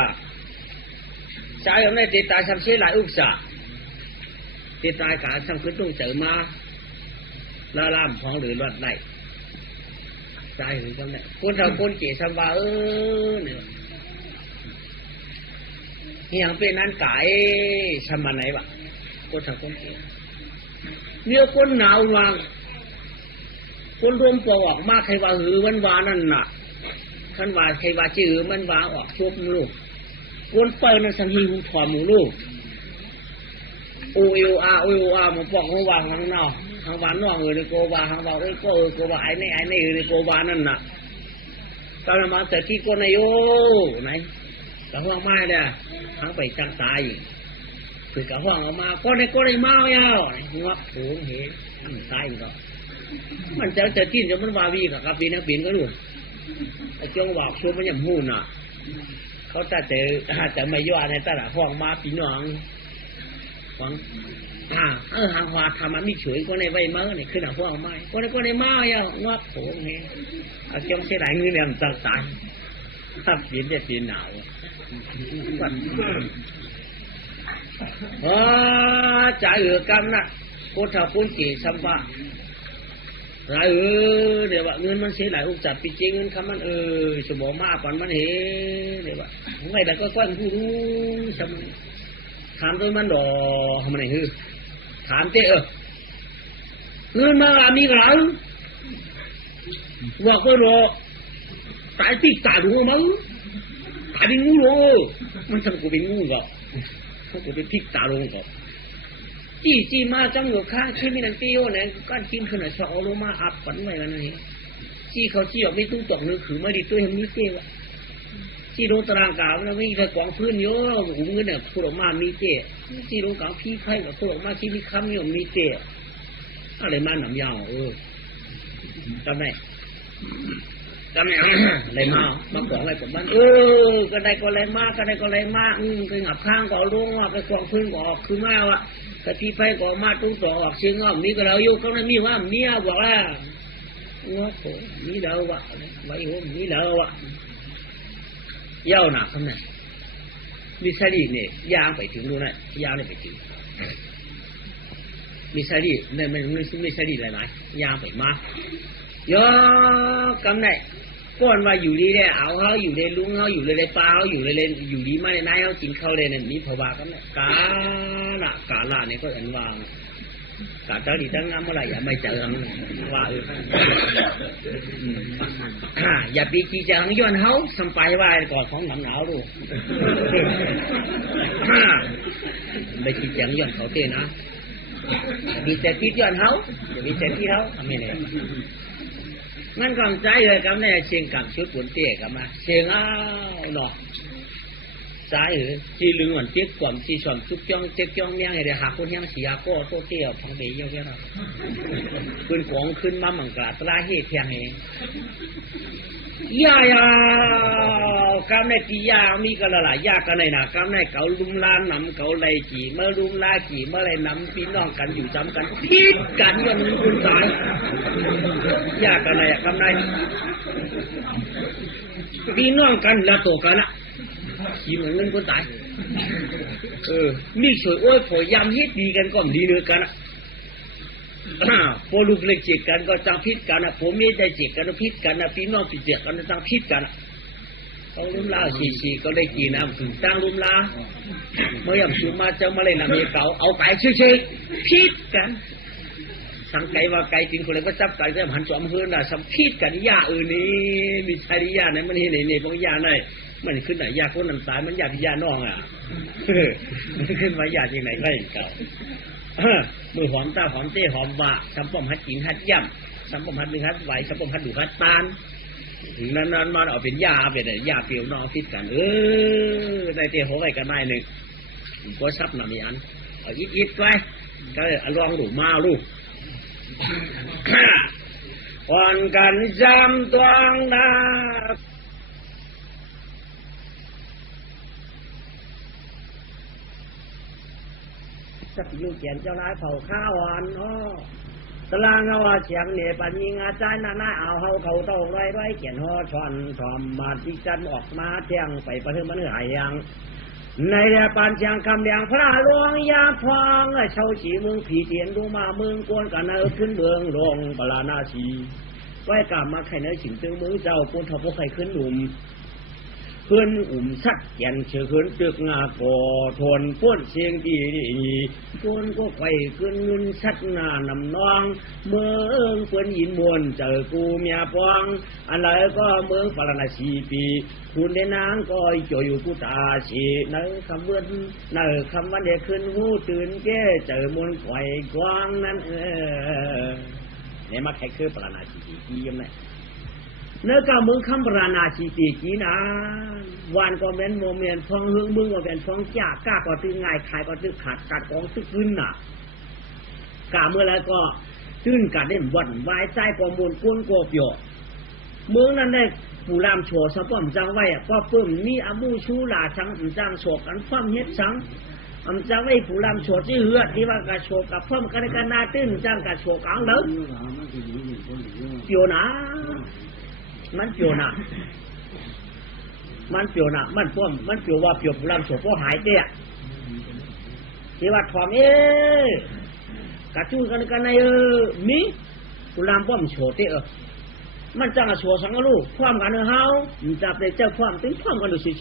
จ้าเออเนี่ยติดตาทำเสียหลายอุกษาติดตายขาทำขึ้นต้องเจอมาละล่ามของหรือรอดได้ใจหรือก็เนี่ยคนเราคนเกศบาเนี่ยอย่างเป็นนั้นไก่ชำมาไหนวะคนเราคนเกศเนี่ยคนหนาววางคนรวมปอกมากใครว่าหือวันวานั่นน่ะขันว่าใครว่าจื้อมันว่าออกชุบลูกคนเปิดนั่นสังหีหูถอดหมูลูกโอเอลอามาปอกหัววางข้างนอกทางวันน้องในโกบาทางว่าโกบาไอ้นี่ในโกบานั่นน่ะตอนมาแต่ที่คนนายโยไหนกะห้องไม้เนี่ยทั้งไปจังตายคือกะห้องออกมาก็ในเมาเย้างับผูงเหนตายก็มันจะกินจะมันวาวีกับปีนักปีนก็รู้ไอ้จ้องบอกชัวมันยังหูน่ะเขาแต่ไม่ย่อในตลาดห้องมาปีน้องหวังหางว่าทำมันไม่เฉยก็ในใบเมื่อนี่ขึ้นหัวไม้ก็ในไม้ยังงับโผงเฮเอาจ้องเสียหลายเงินเนี่ยมันตายถ้าเปลี่ยนจะเปลี่ยนหนาวจ่ายกำนะโคตรพุ่นกี่สัมปะไรเดี๋ยวว่าเงินมันเสียหลายอุกจับปีจริงเงินคำมันสมองมาปันมันเฮเดี๋ยวว่าไม่แต่ก็ก้อนผู้รู้สมถามตัวมันดอทำไมฮือถามเจ้เงินมามีกระไรว่าก็รอตายตีตายรู้มั้งตายเป็นงูโลมันทำกูเป็นงูก็เขากูเป็นพิกตาลงก็จี้มาจังอยู่ข้างที่มีนันตี้โอเนี่ยก้อนจิ้มขนาดสองโลมาอับฝันไว้กันนี่จี้เขาจี้ออกไม่ตู้ตกนึกขือไม่ดีตัวเห็นมีเจ้าจี้ลงตารางกาวแล้วไม่ได้กองพื้นเยอะหูเงินเนี่ยพูดออกมามีเจ้จี้ลงกาวพี่ไข่กับพูดออกมาที่มีคำเนี่ยมีเจ้อะไรมาหนำยาวจำได้อะไรมาของอะไรกับบ้านก็ได้ก็อะไรมากก็ได้ก็อะไรมากไปงับข้างก็ลงว่าไปกองพื้นก็ออกคือมาว่ะกะทิไปก็มาตุ้งต่อออกเชียงอ้อมนี่ก็เราอยู่ก็ไม่มีว่าเมียบอกว่าง้อโผนี่เราวะไว้หัวนี่เราวะเย้าหนักขนาดมิสลีเนี่ยยางไปถึงรู้นะยางเลยไปถึงมิสลีเนี่ยมันมิสลีอะไรไหมยางไปมาย่อกำไหนก้อนว่าอยู่ดีเลยเอาเขาอยู่ในลุงเขาอยู่ในปลาเขาอยู่ในอยู่ดีมาในนายเขากินข้าวเลยนั่นมีภาวะกำไหนกาละเนี่ยก็อันวางกาตั้งดีตั้งน้ำเมื่อไรอย่าไม่เจอว่าอย่าปีกีจังย้อนเขาสัมไปว่าก่อนของหนาวดูไม่กีจังย้อนเขาเต้นะมีแต่ปีย้อนเขาอย่ามีแต่ปีเขาทำไม่ได้มันกำใจเลยกับเนี่ยเชียงกับชุดปุ่นเตี้ยกับมาเชียงเนาะสายจีลึงวันเตี้ยกว่าจีสอนชุดจ้องเจ๊กจ้องเมียงให้ได้หาคนยังสียาก็โตเตี้ยพังเบี้ยเยอะๆนะขึ้นของขึ้นมามังกรตราเหตุเพียงเองยากำในจียามีกันละยากันในนะกำในเกาลุมลานนำเกาไรจีเมื่อลุมลาจีเมื่อไรนำพี่น้องกันอยู่จำกันพิษกันยังมีคนตายยากันในกำในพี่น้องกันละโตกันละจีเหมือนเงินคนตายมีสวยโอ้ยพอยำฮิตดีกันก็ดีเนื้อกันพอลูกเล็กจีกันก็จังพิษกันนะผมไม่ได้จีกันพิษกันนะพี่น้องพิษกันจังพิษกัน ต้องลุ่มลาสีก็ได้กินน้ำถึงตั้งลุ่มลาเมื่อยามสูมาเจ้ามาเลยนำมีเก่าเอาไก่ชื่อพิษกันสังไก่ว่าไก่กินคนเลยก็จับไก่จะหันสวมพื้นน่ะสัมพิษกันยานี่มีชายยาไหนมันเห็นในพวกยาไหนมันขึ้นไหนยาคนน้ำตาลมันยาพิยาน้องอ่ะมันขึ้นมายาที่ไหนไม่เก่ามือหอมตาหอมเต้หอมว่าสัมปมหัดกินหัดย่ำสัมปมหัดหนึ่งหัดไหวสัมปมหัดดูหัดตาลถึงนั้นมาเอาเป็นยาเป็นยาเปรี้ยวนอพิษกันในเตะหัวไว้กันได้หนึ่งก็ซับหน่ะมีอันเอาอิดไว้ก็ลองดูมาลูกอ่อนกันจำตัวนาสักอยู่เขียนเจ้าร้ายเผาข้าวอ่อนตารางเอาเฉียงเนี่ยปัญญิงอาจารย์น่าเอาเขาต้องไว้เขียนห่อชอนทอมมาที่จันออกมาเที่ยงไปประเทศมันหายยังในปานเชียงคำเดียงพระหลวงยาพองเช่าฉีเมืองผีเตียนดูมาเมืองกวนกันเอาขึ้นเมืองลงปลานาชีไว้กลับมาไข่เนื้อฉิงตึงเมืองเจ้าปูนทบไข่ขึ้นหนุ่มเพื่อนสักแก่นเชื่อขึ้นตึกงาก่อทนป้นเสียงดีป้นก็ไข่ขึ้นเงินชัดหน้านำน้องเมืองเพื่อนยินมวนเจอกูเมียปองอันไหนก็เมืองปลานาชีปีคุณได้นางก็จ่อยอยู่ผู้ตาชีในคำเบิ้ลในคำวันเด็กขึ้นหูตื่นแก่เจอมวนไข่กวางนั้นเนี่ยมาแค่คือปลานาชีปียังไงเนื้อกามึงคำปราณาชีตีกีนะวันก็เป็นโมเมนต์ฟองหึงมึงก็เป็นฟองจ่ากล้าก็ตื้อง่ายขายก็ตื้อขาดกัดกองตื้อขึ้นน่ะกาเมื่อไรก็ตื้นกัดเด่นบ่นวายใจกองมูลก้นโกบโยมึงนั่นได้ผู้รามโฉสะป้อมจังไว้ก็เพิ่มมีอามูชูลาชังจังโฉกันฟ้อมเฮ็ดชังจังไว้ผู้รามโฉที่เหือดที่ว่ากระโฉกับฟ้อมกันกันนาตื้นจังกระโฉกเอาเด้อเกี่ยวนะมันเปลี่ยวนะมันเปลี่ยวนะมันป้อมมันเปลี่ยวว่าเปลี่ยวผู้รำโฉก็หายเตี้ยที่ว่าทอมกระจู้กันในมีผู้รำป้อมโฉเตี้ยมันจังโฉสังลูกความกันเฮาจับได้เจ้าความถึงความกันดูสิ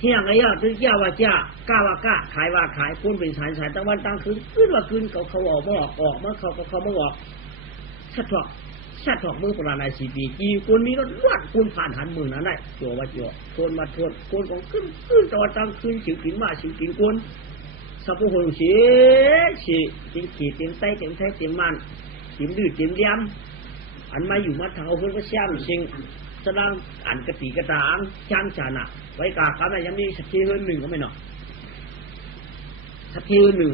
เฮียงไอ้ยาถึงย่าว่าจ้ากล้าว่าก้าขายว่าขายคุณเป็นสายตะวันตั้งคืนขึ้นว่าคืนเขาออกมาออกมาเขามาออกชัดถอกชัดถอกมือปราณาชีปีกีคนมีรถวัดคนผ่านหันมือนั้นได้จัวว่าจัวคนมาทวนคนของขึ้นตอนตั้งคืนฉิวกินมาฉิวกินคนสับปะรดเสียจิงขีดเต็มไตเต็มไทยเต็มมันเต็มดื้อเต็มเลี้ยมอันมาอยู่มาทางเอาคนก็ช่างชิงแสดงอันกระตีกระตางช่างชานะไว้กาครับยังมีสักทีเฮือนหนึ่งก็ไม่หนอสักทีเฮือนหนึ่ง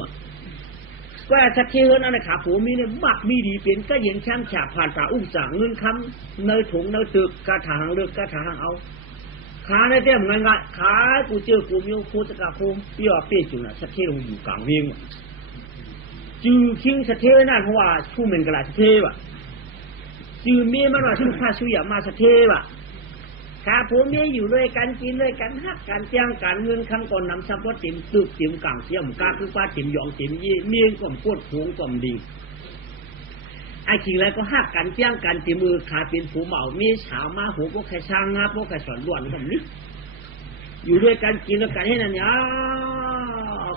ว่าสักทีเฮือนนั่นขาผูมีเนี่ยมักมีดีเป็นก็เย็นช่างฉาผ่านตาอุ้งจ่างเงินคำเนยถุงเนยตึกกระถางเลือกกระถางเอาขาในเต้มเงินละขากูเจอกูมีโคตรกระโคมพี่ว่าเปี้ยจุน่ะสักทีลงอยู่กลางเวียงจือคิงสักทีนั่นเพราะว่าชูเหม็นกระไรสักทีว่ะจือเมียมันว่าชื่อพระสุยามาสักทีว่ะขาผมเมียอยู่ด้วยกันกินด้วยกันฮักกันเจียงกันเงินคำก่อนนำซับว่าติ่มตึกติ่มกลางเสียมกาคือว่าติ่มหยองติ่มยี่เมียก่อมปวดหูก่อมดีไอ้จริงแล้วก็ฮักกันเจียงกันติ่มมือขาเป็นผูเหมามีสาวมาหูพวกใครช่างงาพวกใครสอนล้วนแบบนี้อยู่ด้วยกันกินด้วยกันให้นั่นเนี่ย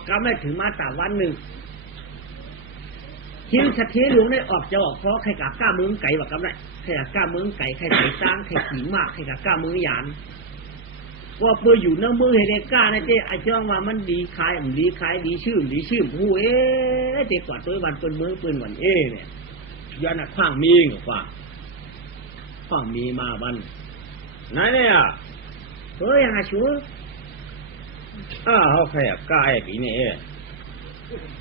ก็ไม่ถึงมาแต่วันหนึ่งทิ้งสักทีหลวงได้ออกจะออกเพราะใครกล้ามึงไก่แบบกันได้ใครกล้ามือไก่ใครไก่ตั้งใครขี่มากใครกล้ามือหยานว่าเพื่ออยู่น้ำมือให้เด็กกล้าในเจ้าไอ้เจ้าว่ามันดีขายมันดีขายดีชื่อผู้เด็กกว่าตัววันเปิ้นมือเปิ้นวันเนี่ยย้อนขว้างมีหรือขว้างมีมาวันไหนเนี่ยเฮ้ยยังไงชัวเขาใครกล้าไอ้ปีนี่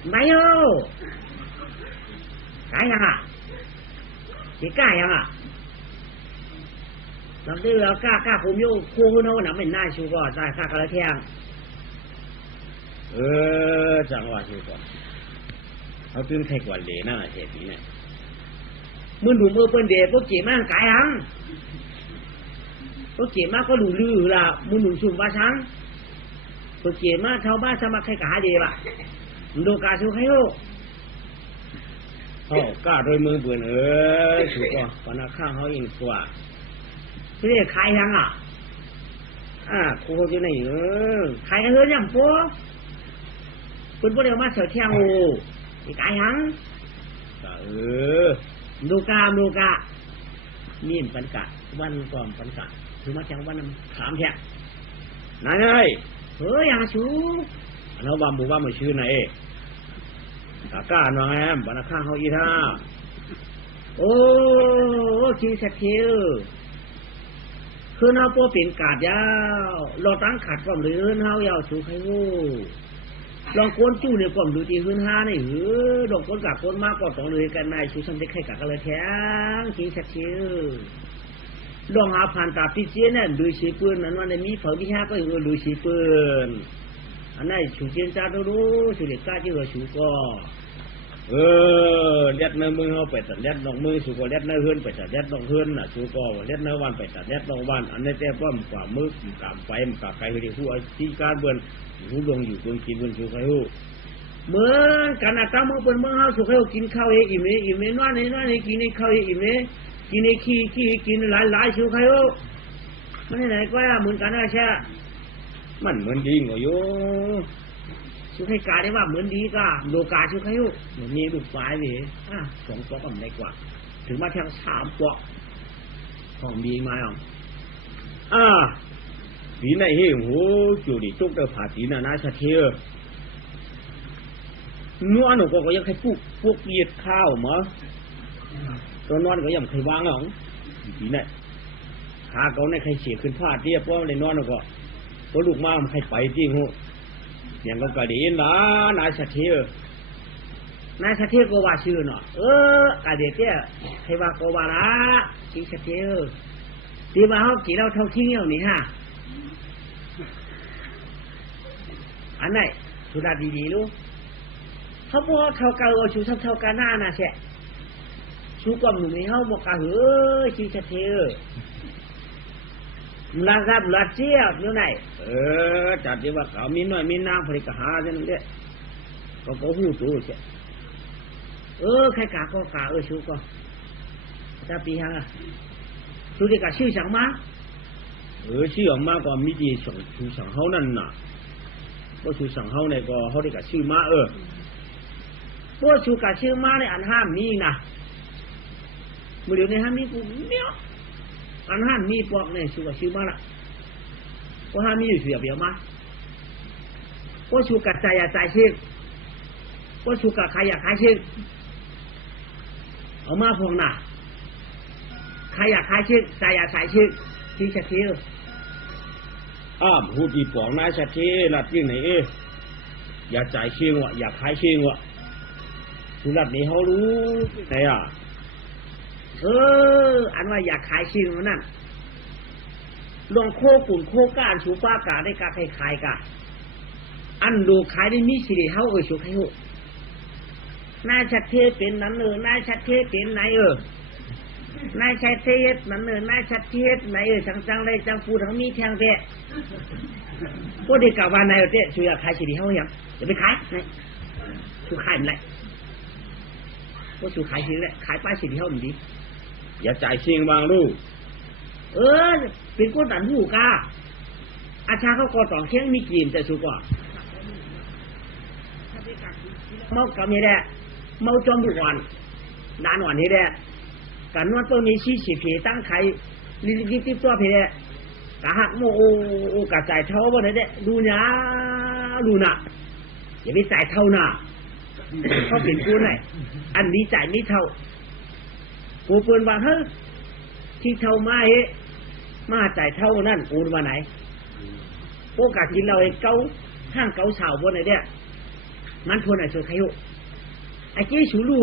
ไม่โย่กล้ายังอ่ะที่กล้ายังอ่ะเราดื้อเรากล้าผมโย่คู่โน่น่ะไม่น่าชูก็ได้ข้ากระเทียงจังหวะชูก็เขาตื่นใครกว่าเหล่น่าเสียทีเนี่ยมือหนุ่มมือเปิ้นเดพวกเจ๋มั่งกายหังพวกเจ๋มาก็ดูลือละมือหนุ่มชุ่มว่าช้างพวกเจ๋มาชาวบ้านสมัครใครกาเดบะโดกาชูใครโอ้กล้าโดยมือเปื่อนชูก็ปนาข้างเขาอิงกว่าเรียกใครยังอ่ะ โคอยู่ในใครเฮือยังปัวคุณบ่ได้มาเสือแค่หูอีกายหังดูกานี่ปันกะวันก่อนปันกะคือมาจังวันนั้นถามแท้นายเอ้ยยังชูอันเขาว่าหมู่ว่ามันชื่อไหนตากาหน่อยบ้านข้างเขาอีท่าโอ้คิงสักคิวคือเฮาบ่เป็นกาดยาวรอตั้งขาดความหรือเฮายาวสู่ใครฮู้ลองโกนจู้เนี่ยความดูดีหื้นหานี่ดอกคนกับคนมากก็ต้องเลยกันนายสู่ซั่นได้ใครกะก็เลยแท้งคิงสักคิวลองหาผ่านตาพิเศษนั่นดูสิปืนนั้นว่ามีเผามีหาก็ดูสิปืนอันนั้นชูเจียนจ้ารู้สุเด็กกล้าที่ว่าชูก็เล็ดเนื้อมือเขาไปตัดเล็ดดอกมือชูก็เล็ดเนื้อเฮือนไปตัดเล็ดดอกเฮือนน่ะชูก็เล็ดเนื้อวันไปตัดเล็ดดอกวันอันนี้แต่ป้อมกว่ามือกำไฟมันกับไก่ที่ผู้ที่การเบือนผู้ลงอยู่เบือนกินเบือนชูใครหูเหมือนกันนะตั้งมือเบือนเมื่อเขาชูใครหูกินข้าวอิ่มเลยนวดนี่กินในข้าวอิ่มเลยกินในขี้กินหลายชูใครหูมันไหนก็เหมือนกันนะใช่มันเหมือนดีงอยู่ชุดให้กาได้ว่าเหมือนดีก็โลกาชุดให้ยุมีลูกปลายเลย2 ปอกก็ไม่ได้กว่าถึงมาแทง3 ปอกของดีมาอ่ะปีไหนเฮ้โหจุดที่จุกเดือผาตีน่ะน่าจะเที่ยวนัวหนูก็ยังให้พวกเยียดข้าวมั้งตอนนอนก็ยังเคยวางปีไหนขาเขาในใครเสียขึ้นผ้าเทียบเพราะในนอนหนูก็พอลูกมาใครไปจริงหูอย่างก็กระดิ่งนะนายสัตย์นายสัตย์ก็ว่าชื่อเนาะกระดิ่งเนี่ยใครว่าก็ว่าละที่สัตย์ที่มาเขากี่เราเท่าทิ้งอย่างนี้ฮะอันไหนสุดาดีๆลูกเขาบอกเท่ากันชูเท่ากันหน้านะเช่ชูความหนุ่มให้เขาบอกกันที่สัตย์ลาครับลาเจียบอยู่ไหนจัดที่ว่าเขามีน้อยมีนางผลิตหาเช่นนั้นเนี่ยก็หูตู้เช่ใครกาก็กาชูก็จะปีฮะชูที่กาชื่อสังมาชื่อออกมาก็มีที่ชูสังเฮานั่นน่ะก็ชูสังเฮาเนี่ยก็เขาได้กาชื่อมาก็ชูกาชื่อมาในอันห้ามมีนะมือเดียวในห้ามมีกูเนี่ยอันห้ามมีปอกเนี่ยชูกับชื่อมาละก็ห้ามมีอยู่เสียเบียวมาก็ชูกับใจอยากใจชื่อก็ชูกับใครอยากใครชื่อเอามาพวงหน้าใครอยากใครชื่อใจอยากใส่ชื่อที่ชัดเจนหูดีปอกนายชัดเจนลัดยิ่งไหนอยากใจชื่อวะอยากใครชื่อวะสุรัตนี้เขารู้ไหนอันว่าอยากขายชื่อมันนั่นลองโคกุ่นโคก้านชูป้ากาได้กาขายกาอันดูขายได้มีสิริเฮาชูใครหูนายชัดเทเป็นนั้นนายชัดเทเป็นไหนนายชัดเทนั้นนายชัดเทไหนจังเลยจังปูทั้งมีแทงเตะก็ได้กล่าวว่านายเตะชูอยากขายสิริเฮาอย่างจะไปขายไหนชูขายมันไรก็ชูขายสิริแหละขายป้ายสิริเฮามันดีอย่าจ่ายเชียงวางลูกเป็นคนตันหูกาอาชาเขาก็ต่อเชียงมีกินแต่สุกว่าเมากำนี่แหละเมาจอมบุกวันดานวันนี่แหละการนวดตัวมีชี้ฉีผีตั้งไข่ลิบตัวผีกะหักโมโอกะจ่ายเท่าบ่ได้เด้ดูนะอย่าไปจ่ายเท่าน่ะเขาเป็นกูไหนอันนี้จ่ายไม่เท่ากูเปินว่าเฮ้ยที่เท่ามาจ่ายเท่านั่นกูมาไหนโอกาสกินเราเก้าห้างเก้าเฉาบนไหนเนี่ยมันทวนไหนโซใครอยู่ไอ้กี้ชูรู้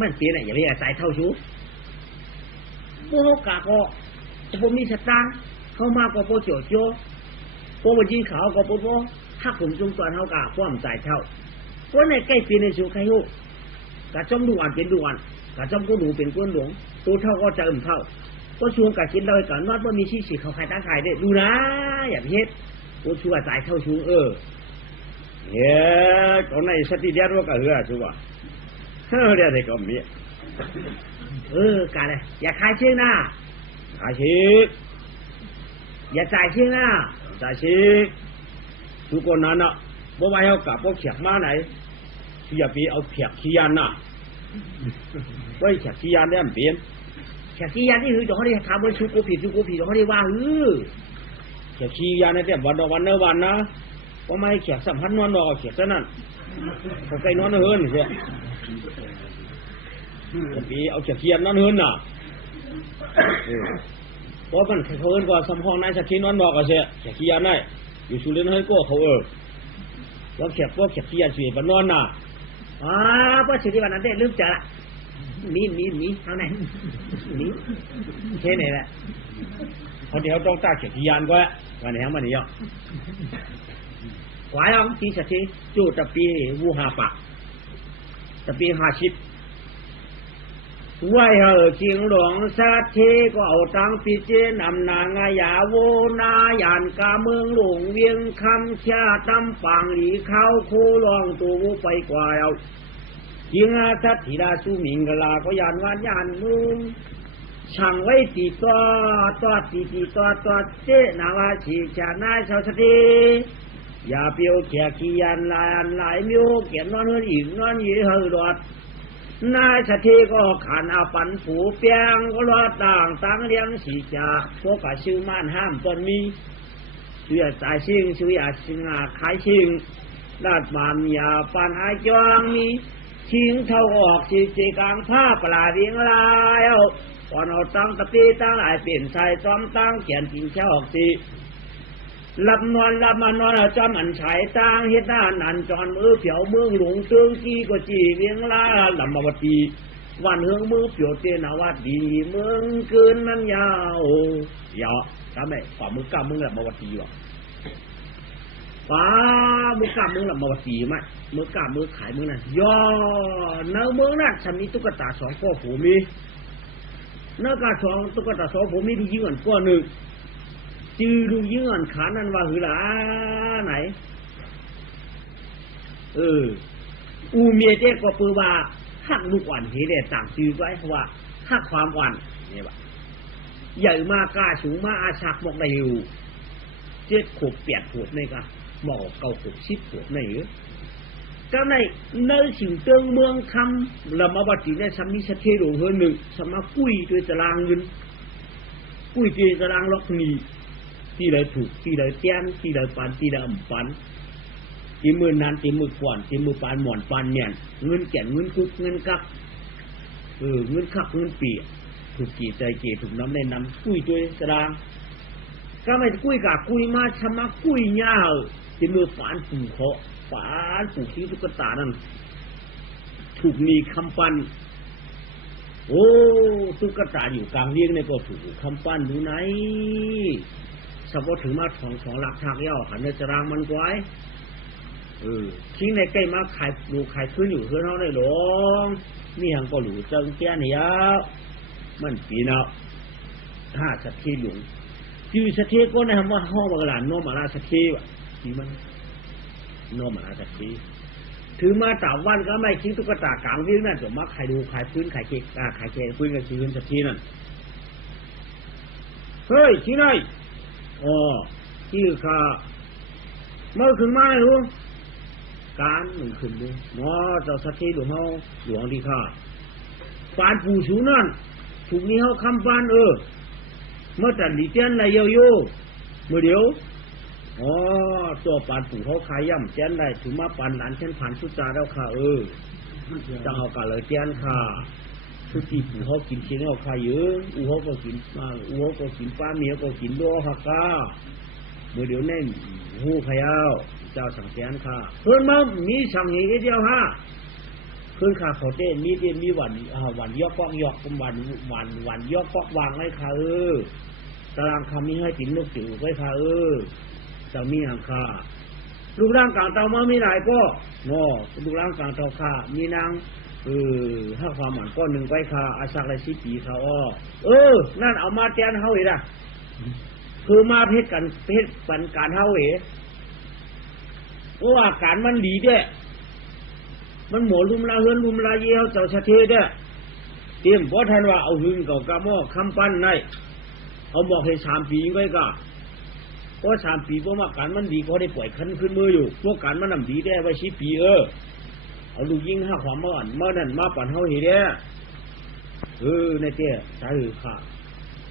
มันเปลี่ยนไหนอย่าไปจ่ายเท่าชูพวกกาก็พวกมีสตางค์เข้ามาก็พวกเจียวพวกวันจีเขาก็พวกถ้าผมจงตัวเท่ากาพวกมันจ่ายเท่าพวกไหนใกล้เปลี่ยนในชูใครอยู่กาจ้องดูอันเป็นดูอันกาจ้องก็ดูเป็นก้นหลวงตัวเท่าก็จะเท่าก็ชวนกากินเราก่อนว่ามีชี้สีเขาใครตั้งใครได้ดูนะอย่าเพ็ดกูชัวจ่ายเท่าชูตอนไหนสติเดียร์ว่าก็ชัวเดี๋ยวได้ก็มีกาเลยอย่าขายเชื่อหน้าขายเชื่อ อย่าจ่ายชิงนะจ่ายชิงทุกคนนั้นน่ะบ่ว่าเฮากลับบ่เขียกมาไหนอย่าไปเอาเขียกขี้ยันน่ะไว้เขียกขี้ยันได้มันเป็นเขียกขี้ยันนี่คือเขาได้ถามว่าชุกูผิดเขาได้ว่าเขียกขี้ยันเนี่ยวันต่อวันเนวันนะบ่ไม่เขียกสัมพันธ์นอนบ่เอาเขียกซะนั่นเขาใกล้นอนเฮินเสียอย่าไปเอาเขียกขี้ยันนอนเฮินน่ะเพราะมันเขาเอิ้นว่าสำห้องนายสักทีนอนบ่ก็เสียเขียกขี้ยันได้อยู่สุรินทร์เฮยก็เขาว่าเขียกพวกเขียกขี้ยันสิบ่นอนน่ะเพราะสิ่งที่วันนั้นได้ลืมจ่ามีทางไหนมีแค่ไหนแหละพอเดี๋ยวต้องตาเขียนที่ยานก็วันนี้มันนี่อ่ะหวายองที่สักทีจู่ตะปีวูหาปะตะปี50ไหวเหอจริงหลวงสักทีก็เอาตังปีเจนำนางายาโวนายานกาเมืองหลวงเวียงคำชาตำปังหลีเข้าคู่ลองตัวไปกว่าเอายิงอาทัตถิราสุมิงกลาก็ยานวานยานมึงช่างไว้ตีตัวเจนาวาชีจานายสาวสติอย่าเปียวเขียขี้ยันหลายมิวเกียนนอนเฮือนอีกนอนยีเฮือดอดนายสติก็ขันเอาปันผูเปียงก็รอต่างเลี้ยงสีจ่าพวกกะชื่อม่านห้ามตนมีเชื่อสายชิงชื่ออาชิงอาขายชิงลาดมามยาปันหายจองมีชิงเท่าออกสีเจกลางผ้าปลาเรียงลายก่อนเอาตั้งตะปีตั้งหลายเปลี่ยนชายจอมตั้งเขียนกินเช่าออกสีรับมานอนจอมอันฉายตั้งเฮ็ดหน้านันจอนมือเผียวเมืองหลวงเตืองกี้ก็จีเวียงลาลำบวตีวันเฮืองมือเผียวเตนวัดดีเมืองเกินมันยาวทำไมฝ่ามือกล้ามึงลำบวตีวะป้ามือกล้ามึงลำบวตีไหมมือกล้ามือขายมึงนั่นเนื้อมือนั่นฉันมีตุ๊กตา2ก้อผูมีเนื้อกาตุ๊กตา2ผูมีดูยิ่งอันก้อหนึ่งจือดูยิ่งอันขานั่นว่าหือหลาไหนอูเมียเด็กกว่าปือว่าหักลูกอ่อนเฮเดต่างจือไว้ว่าหักความอ่อนเนี่ยว่าใหญ่มากกล้าสูงมาอาชักบอกได้อยู่7 ขวบ 8 ขวบนี่ก็หมอ9 ขวบ 10 ขวบนี่ก็ในสิ่งเตืองเมืองคำละมาบัดนี้ได้สามีสะเทโดเฮือหนึ่งสมากุ้ยด้วยตารางเงินกุ้ยด้วยตารางล็อกนีที่ไหนถูกที่ไหนแจ้นที่ไหนปันที่ไหนอ่ำปันที่มือนั้นที่มือก่อนที่มือปานหมอนปานเนี่ยเงินแก่นเงินคุกเงินกักเงินคักเงินปีถูกกี่ใจเกี่ถูกน้ำในน้ำกุ้ยด้วยตารางก็ไม่กุ้ยกะกุ้ยมาชมากุ้ยยาวที่มือปานปู่เขาปานปู่ที่ตุ๊กตานั่นถูกมีคำปั้นตุ๊กตาอยู่กลางเลี้ยงในก็ถูกคำปั้นดูไหนสมมติถึงมาของหลักทางย่อขันในจรางมันไว้ทิ้งในใกล้มาขายดูขายขึ้นอยู่เพื่อนเขาได้หลงมีหังก็หลูจังแก่เนี่ยมันปีนาถ้าสัตย์หลวงจื่อสัตย์ก็นะว่าห้องบางหลานโนมาลาสัตย์ว่ะที่มันโนมาลาสัตย์ถือมาต่าวันก็ไม่ทิ้งตุ๊กตากลางวิ่งนั่นจะมาขายดูขายพื้นขายเค้กขายเค้กพื้นกับพื้นสัตย์นั่นเฮ้ยที่ไหนที่ข้าเมื่อขึ้นมารู้การหนึ่งขึ้นดูเจ้าสัตย์หลวงเฮาหลวงที่ข้าปานปู่ชูนั่นถูกนี้เฮาคำปานเมื่อตัดดีเจนในเยอะเมื่อเดียวตัวปานปู่เขาขายย่ำเจนได้ถึงมาปานหลานเช่นผ่านสุจาแล้วค่ะจังเอากันเลยเจนค่ะทุกทีปู่เขากินชิ้นเขาขายเยอะเขาก็กินมาเขาก็กินป้าเมียก็กินด้วยค่ะก้าเมื่อเดี๋ยวแน่นหูขยาวเจ้าสั่งแจนค่ะเพิ่นมามีสั่งอย่างเดียวฮะเพิ่นขาเขาเต้นมีเต้นมีวันยอกปอกยอกวันยอกปอกวางไว้ค่ะตารางคำนี้ให้กินลูกจิ๋วไว้ค่ะจะมีหังค่ะลูกร่างกลางเตามามีหลายก็ลูกร่างกลางเตาค่ะมีนางถ้าความหมันก็หนึ่งไว้ค่ะอาศักไรสิปีค่ะนั่นเอามาแจนเฮาอีกนะคือมาเพชรกันเพชรปันการเฮาเพราะว่าการมันดีเด้มันหมอลุมลาเฮือนลุมลาเยี่ยวเจ้าชะเทเด้เตรียมเพราะท่านว่าเอาหึงเก่ากะหม้อคำปั้นในเอาบอกให้3 ปีไว้ก็ เพราะ3 ปีเพราะว่าการมันดีก็ได้ปล่อยคันขึ้นมืออยู่พวกการมันนำดีได้ไว้10 ปีเอาลูกยิง5ความมาอ่อนมานั่นมาปั่นเฮาเฮ็ดในเตี้ยสายหือค่ะ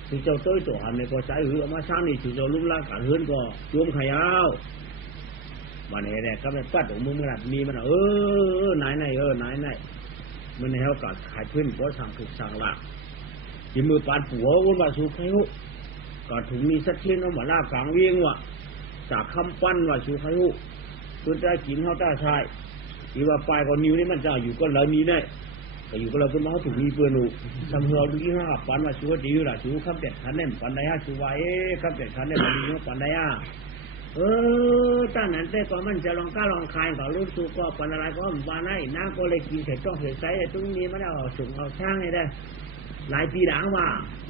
ถึงเจ้าต้อยตัวหันในก็สายหือเอามาสร้างนี่ถึงเจ้าลุ่มล่างการเฮือนก็รวมขยาวมาเนี่ยก็ไม่ปัดของมึงมันมีมันไหนมันให้เขากัดขายพื้นเพราะสั่งถูกสั่งละที่มือปานผัววนว่าสูใครหูก็ถึงมีสักเที่ยนมาลากลางเวียงว่ะจากคำปั้นว่าสูใครหูคุณจะกินเขาตาชายที่ว่าปลายก็นิ้วนี่มันจะอยู่ก็เรานี้ได้ก็อยู่ก็เราเป็นมาเขาถูกมีเปื่อนหูทำเราดูที่ห้าปั้นว่าสูดีอยู่ละสูคำเด็ดขันเน่นปั้นได้ฮะสูว่าคำเด็ดขันเน่นมันดีเขาปั้นได้ฮะตั้งนั้นแต่ก็มันจะลองกล้าลองคายเขารู้สูก็ปั้นอะไรก็มันปั้นได้น้าก็เลยกินเสร็จต้องเสร็จใส่ตรงนี้มันเอาสุ่มเอาช่างให้ได้หลายปีหลังว่า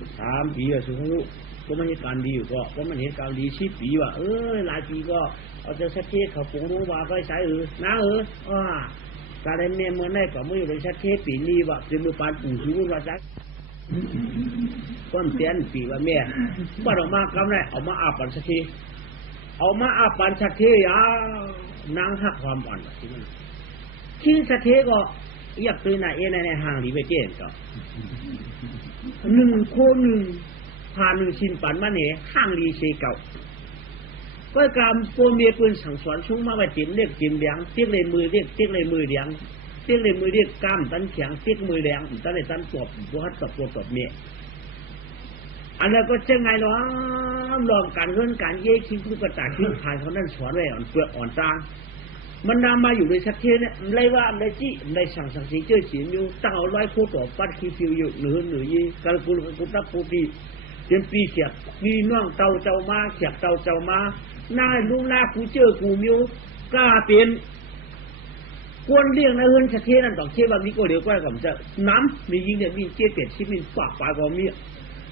3 ปีสูงอายุก็มันเหตุการณ์ดีอยู่ก็มันเหตุการณ์ดี10 ปีว่าหลายปีก็เอาจะสักเทศเขาปงรู้ว่าก็ใช้น้าการเรียนเมื่อได้ก็ไม่อยู่ในสักเทศปีนี้ว่าเป็นมือปานปู่ชูว่าจักก้อนเตียนปีว่าแม่บ้านออกมากำไรเอามาอาบปันสักทีเอามาอาบปันสักทีนางหักความอ่อนที่มันทิ้งสักทีก็อยากตื่นในห้างรีเวเจนก็1 คนผ่าน1 ชิ้นปันมาเนี่ยห้างรีเชเก่าก็การโปรเมียปืนสั่งสอนชุ่งมาว่าจิ้มเรียกจิ้มเลี้ยงเตี้ยเลยมือเรียกเตี้ยเลยมือเลี้ยงเตี้ยเลยมือเรียกกล้ามตันแข็งเตี้ยมือแรงตันเลยตันตบบัวฮัดตบตัวตบเมียอันนั้นก็จะไงเนาะลองการเรื่องการเย่คิดผู้กระต่ายคิดผ่านเขานั่นสอนไว้อ่อนเปลือกอ่อนตามันนำมาอยู่ในสักเทเนี่ยเลยว่าเลยจี้เลยสั่งสีเจ้าสีอยู่ตั้งเอาร้อยคู่ต่อปัดคิวฟิวอยู่หรือยี่การกุตับปูปีเป็นปีเขียบปีน้องเต่าเจ้ามาเขียบเต่าเจ้ามาหน้าลูกหน้ากูเจอกูมิวกล้าเป็นควรเลี้ยงนะเฮือนสักเทนั่นต้องเชื่อว่ามีก็เดี๋ยวก็ผมจะน้ำมียิงเนี่ยมีเจี๊ยบเป็ดชิมินปากปลายก็มี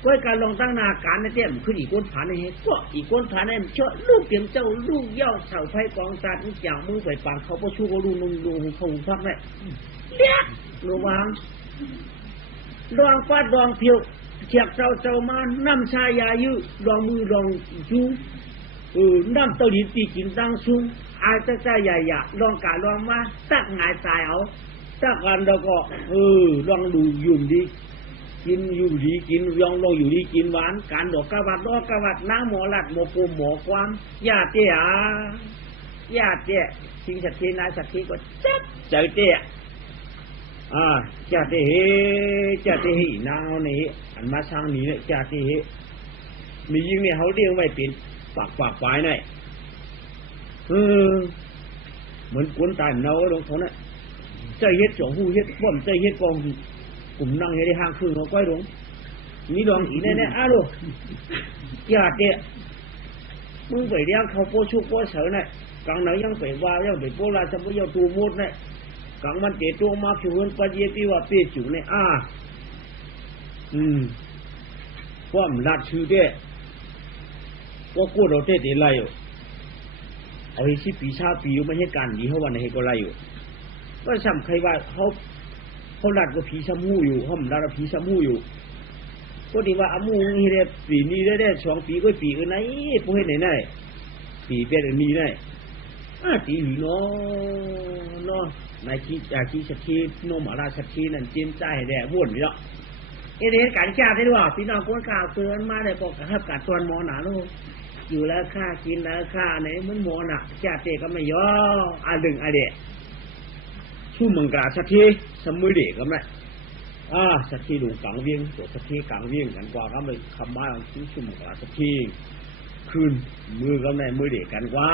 ก็การลองตั้งนาการในเต้มขึ้นอีกคนผ่านในเหตุก็อีกคนผ่านในเชื่อลูกเตรียมเจ้าลูกเย่าเสาไฟกองจัดนี่อย่างมือไปปังเขาก็ชูก็ดูนุ่งดูเขาพักได้เลี้ยระวังดองฟาดดองเพียวเฉียบเจ้ามาน้ำชายายืดดองมือดองจูน้ำเตาดินตีกินตั้งซุ้มอาจจะใจใหญ่ๆลองการลองมาตักหงายตายเอาตักกันแล้วก็ลองดูยุ่มดีกินอยู่ดีกินยองลงอยู่ดีกินหวานการดอกกระวัดน้ำหมอหลัดหมอปูหมอความญาติเตี้ยทิ้งสักทีนายสักทีก็จับใจเตี้ยญาติเฮนางเอานี่อันมาสร้างนี้เนี่ยญาติเฮมียิงเนี่ยเขาเลี้ยงไว้เป็นปากปลายเนี่ยเหมือนกุนตายเนาลงเขาเนี่ยใจเฮ็ดจ่องหูเฮ็ดบ่มใจเฮ็ดกองกลุ่มนั่งในห้างคืนเขาก้อยลงมีดองอีแน่ๆลูกญาติเนี่ยมึงไปเลี้ยงเขาโปชุกโปเสือเนี่ยกลางไหนยังไปว่ายังไปโปราจะไปเอาตูมุดเนี่ยกลางมันเตะตัวมาผิวเงินปะเยปีว่าเปียจุเนี่ยความรัดชื่อเด้ว่ากูเราเตะไรอยู่เอาให้10 ปีชาปีอยู่ไม่ให้การดีเขาวันไหนให้ก็ไรอยู่ก็ซ้ำใครว่าเขาลัดก็ผีซ้ำหูอยู่เขาลัดก็ผีซ้ำหูอยู่ก็ดีว่าอามูนี่ได้ปีนี้ได้2 ปีก็ปีอื่นไหนผู้ให้ไหนปีเป็นอันนี้ได้ตีหรือเนาะนายขี้สักทีโนมาลาสักทีนั่นจิ้มใจแดดวุ่นอยู่แล้วเหตุการณ์ชาติได้ด้วยพี่น้องคนข่าวเตือนมาได้บอกกับการตวนหมอหนาลูกอยู่แล้วค่ากินแล้วค่าไหนมันหมอหนักชาติก็ไม่ย่อดึงเดะชูมังกรสักทีสมุยเด็กก็ไม่สักทีหลวงกังเวียงตัวสักทีกังเวียงกันกว่าก็ไม่คำว่าชูมังกรสักทีคืนมือก็ไม่มือเด็กกันกว่า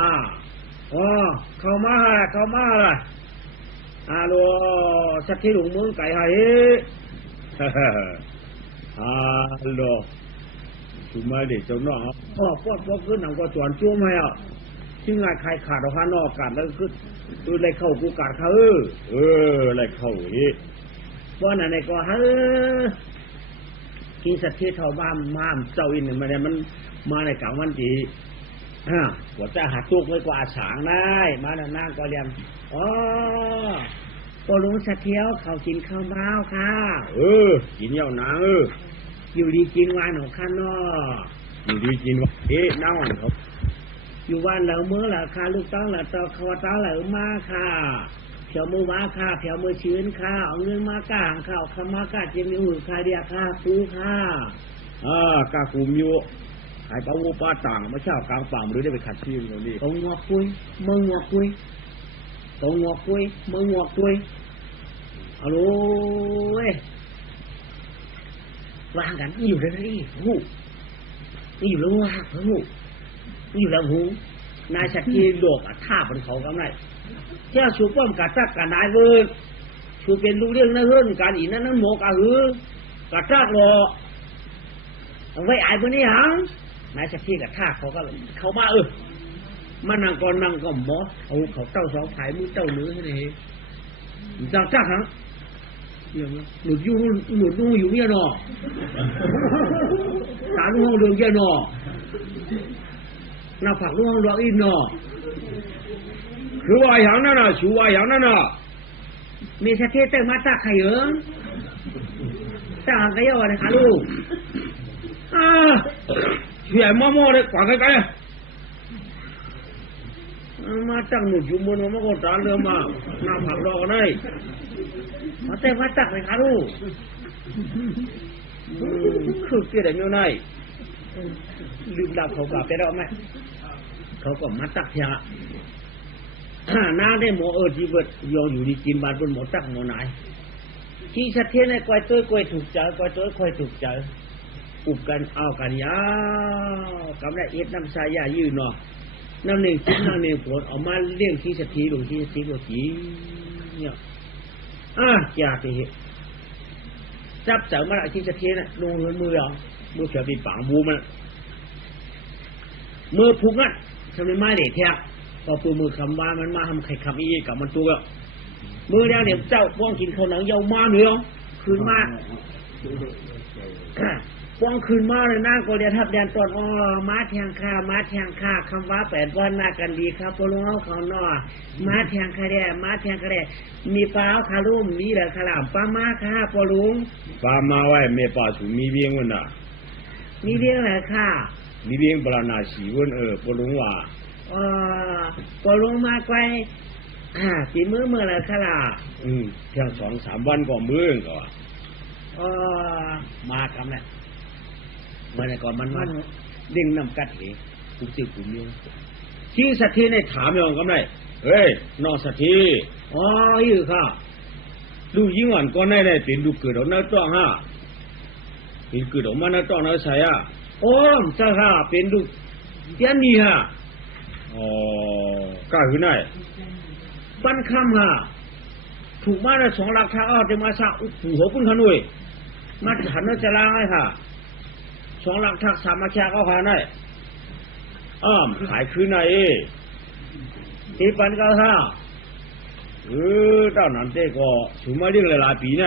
เข้ามาละโลสักทีหลวงเมืองไก่ไฮโลถูมาเด็กเจ้าน้องปอดขึ้นหนังก็จวนจ้วมให้ที่งานใครขาดเอาข้างนอกกันแล้วคืออะไรเข้ากูกัดเขาอะไรเข้าอีกเพราะนั่นไอ้ก็กินสัตว์ที่เท่าบ้านม้ามเจ้าอินเนี่ยมันมาในกลางวันจีหัวใจหักตุกไว้กว่าฉางได้มาหน้าก็เรียนก็ลุงสัตว์เที่ยวเขากินข้าวเมาค่ะกินเยาหนังอยู่ดีกินวานของข้างนอกอยู่ดีกินน้าวันเขา อยู่วันเหล่าเมื่อละค่ะลูกต้องละตอคอต้องเหล่ามาค่ะเผียวมือมาค่ะเผียวมือชื้นค่ะเอาเงินมากางข้าวขมากาเจมีหุ่นค่ะเดียค่ะฟูค่ะกากูมิวไอ้ปะวูป้าต่างมาเช่ากลางฝั่งหรือได้ไปขัดชื่อตรงนี้ตรงหัวคุยมึงหัวคุยตรงหัวคุยมึงหัวคุยเอาลูเว้ยวางกันอยู่ได้ดิหูนี่อยู่แล้วว่าหูนี่อยู่แล้วหูนายชักกีโดกท่าบนเขากำไรเจ้าชูป้อมกัดตักกันนายเวิร์ดชูเป็นลูกเลี้ยงนั่นเฮิรนการอีนั่นหมกหือกัดตักรอเอาไว้ไอ้พวกนี้หังนายชักกีกัดท่าเขาก็เขามามานั่งก่อนนั่งก็หมอเอาเขาเต้าสองผายมือเต้าเนื้อนี่จังจักหังหลุดยุ่งอยู่เนี่ยเนาะตาลูกห้องเรืองเยอะเนาะหน้าผักลูกห้องเรืองอินเนาะคือว่าอย่างนั้นน่ะชูว่าอย่างนั้นน่ะมีสเทเตอร์มาตาใครเอ๋ตาใครเอาอะไรคะลูกเสียมั่วๆเลยกว่าไกลๆมาตั้งหนุดอยู่บนมันก็ตาเรือมาหน้าผักรอกันได้มาแต่มาตักเลยค่ะลูกคือเกี่ยอะไรไม่ได้ลืมดับเขากลับไปแล้วไหมเขาก็มาตักยาน้าได้หมอจีเบิดยองอยู่ดีกินบาดบนหมอตักหมอไหนที่ชัดเจนในกวยตัวกวยถูกใจกวยตัวคอยถูกใจอุบกันเอากันยาวกำไรเอ็ดน้ำชายายืนเนาะน้ำหนึ่งชิ้นน้ำหนึ่งผลออกมาเลี้ยงที่ชัดทีลงที่ชัดทีลงทีเนี่ยอย่าไปเหตุจับเสามาที่ชัดทีน่ะลงมือมือเขียวปีปังบูมันมือพุกนั่นทำไมไม่เด็ดแท้พอปืนมือคำว่ามันมาทำไข่คำอีกับมันตัวมือแดงเดี๋ยวเจ้าป้องกินข้าวหนังเยามาเหนือคืนมาป้องคืนมาเลยนั่งก็เดี๋ยวทับแดนตอนม้าแทงข้าคำว่า8 วันหน้ากันดีครับพอลุงเอาเขาหน่อม้าแทงข้าได้มีปลาคารุ่มนี่แหละขลามปลามาค่ะพอลุงปลามาไว้ไม่ปลาถูมีเบี้ยงวันน่ะมีเบี้ยงอะไรค่ะมีเบี้ยงปลาหนาสีวันพอลุงว่าพอลุงมาไกลสีมืออะไรค่ะล่ะเพียง2-3 วันก่อนมื้อก็มาคำเนี่ยเมื่อไหร่ก่อนมันเด้งน้ำกัดเหกูจื้อกูมีที่สัตย์ที่ในถามอย่างกำไรเฮ้ยนอสัตย์ที่อยู่ค่ะลูกยิ่งอ่อนก็ได้เป็นลูกเกิดออกน้าจ้องเป็นเกิดออกมาน้าจ้องน้าใส่เจ้าค่ะเป็นลูกเตี้ยนี่ฮะกล้าขึ้นได้ปั้นคำฮะถูกมาแล้ว2 ลักทางจะมาซะหัวปุ้นขนุยมาหันน่าจะล้างเลยค่ะ2 ลักทัก3 มาแชร์ก็หาได้ขายคืนไหนที่ปันก็ค่ะเจ้านั้นเต้ก็สูมาเรื่องหลายปีไง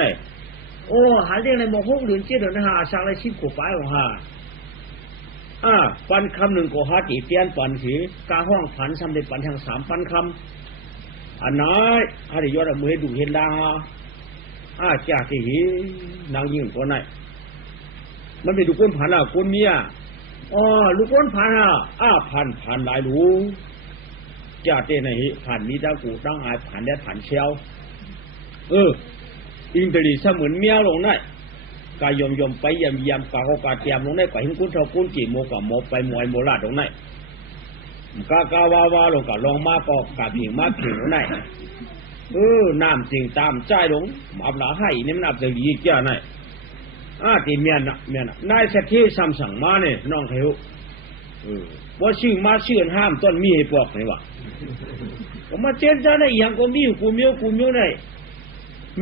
หาเรื่องอะไรบอก6 เดือน7 เดือนนะฮะสั่งอะไร10 กว่าไปของฮะปันคำหนึ่งก็หาตีเตียนปันสีกาห้องผันสำเร็จปันทาง3 ปันคำอันน้อยอะไรยอดมือดูเห็นดาจ่าที่หีนางยิ่งกว่าไหนมันเป็นลูกก้นผันก้นเมียลูกก้นผันผันหลายลูกจ่าเต้ไหนผันนี้ตั้งกูตั้งอายผันได้ผันเชียวอินเตอร์ลีเหมือนเมียลงได้กายยมไปยำกาเขากาเตียมลงได้ไปหิ้งกุ้นเท่ากุ้นกี่โมกับโมไปมวยโมลาดลงได้กาวาลงกับลองมาก็กาเพียงมาเพียงลงได้น้ำจริงตามใจลงอับหลาให้นี่มันอับจะยีเจ้าไหนตีเมียนนายเศรษฐีซ้ำสั่งมาเนี่ยน้องเทวว่าชื่อมาชื่อห้ามต้นมีให้ปอกไหนวะก็มาเจนจ้าได้ยังก็มีกูเมียวได้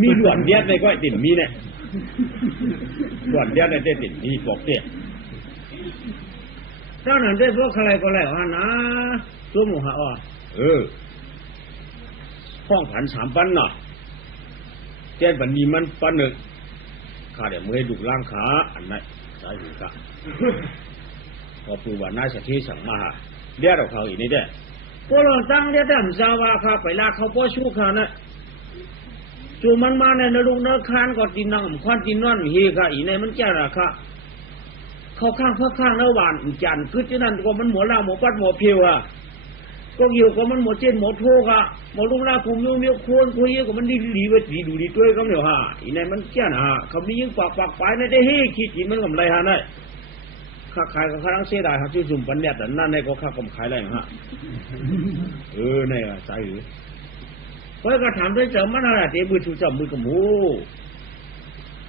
มีหลวนเดียดในก้อยติ่นมีเนี่ยหลวนเดียดในเต้ติ่นมีปอกเตี้ยเจ้านั้นได้พวกใครก็แล้วนะตัวหมูหะห้องผัน3 ปันน่ะแจ้งบันนี้มันปันหนึ่งข้าเดี๋ยวมือให้ดูล่างขาอันนั้นสายหูกะพอปูวันน่าจะที่สั่งมาเดี๋ยวเราเขาอีกนี่ได้พวกเราตั้งเดี๋ยวดำซาวาข้าไปลากเขาพ่อชู้ข้านะจูมันมาในนรกเนื้อคานก็ตีนังควันตีนอนเฮข้าอีในมันแก่ละค่ะเขาข้างเพื่อข้างแล้วหวานจันคือที่นั่นก็มันหมดเหล้าหมดปัดหมดเพียว ก็อยู่ก็มันหมดเช่นหมดโทกอ่ะหมดลุงลาคุมยูเมียวควรคุยก็มันดีดีไว้ดีดูดีด้วยก็เดี๋ยวฮะอีไหนมันเจ้าน่ะเขามียิ่งปากไปในได้เฮ้ขี้จีมันกำไรฮะนั่นข้าขายกับข้าทั้งเสียดายครับที่จุ่มปันเนี่ยแต่นั่นในก็ข้ากำขายอะไรฮะเนี่ยใจหรือเพราะก็ถามด้วยเจ้ามันอะไรเตะมือถูกจับมือกับหมู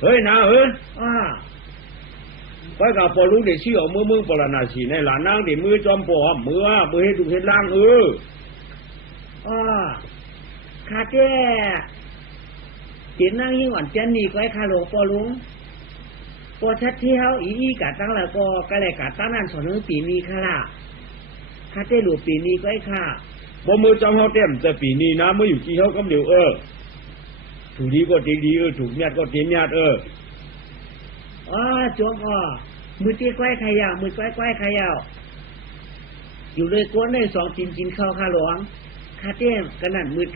เฮ้ยนะไปกับปอรู้เดี๋ยวชี้ออกมือปลานาชีในหลานนางเดี๋ยวมือจอมปอมือให้ดูเห็นล่างข้าเจ้เห็นนั่งยิ่งอ่อนเจนนี่ก็ให้ข้าหลวงปอลุงปอชัดเที่ยวอีกะตั้งแล้วก็เลยกะตั้งนั่นสอนเรื่องปีนี้ข้าละข้าเจ้หลวงปีนี้ก็ให้ข้าบ่มือจอมเขาเต็มแต่ปีนี้นะเมื่ออยู่ที่เขากำเดียวถูกดีก็ดีถูกเมียดก็เตียเมียดจวงมือตีก้อยขยาวมือก้อยขยาวอยู่เลยกวนได้สองกินข้าวข้าหลวงข้าเต้มกันนั่นมืด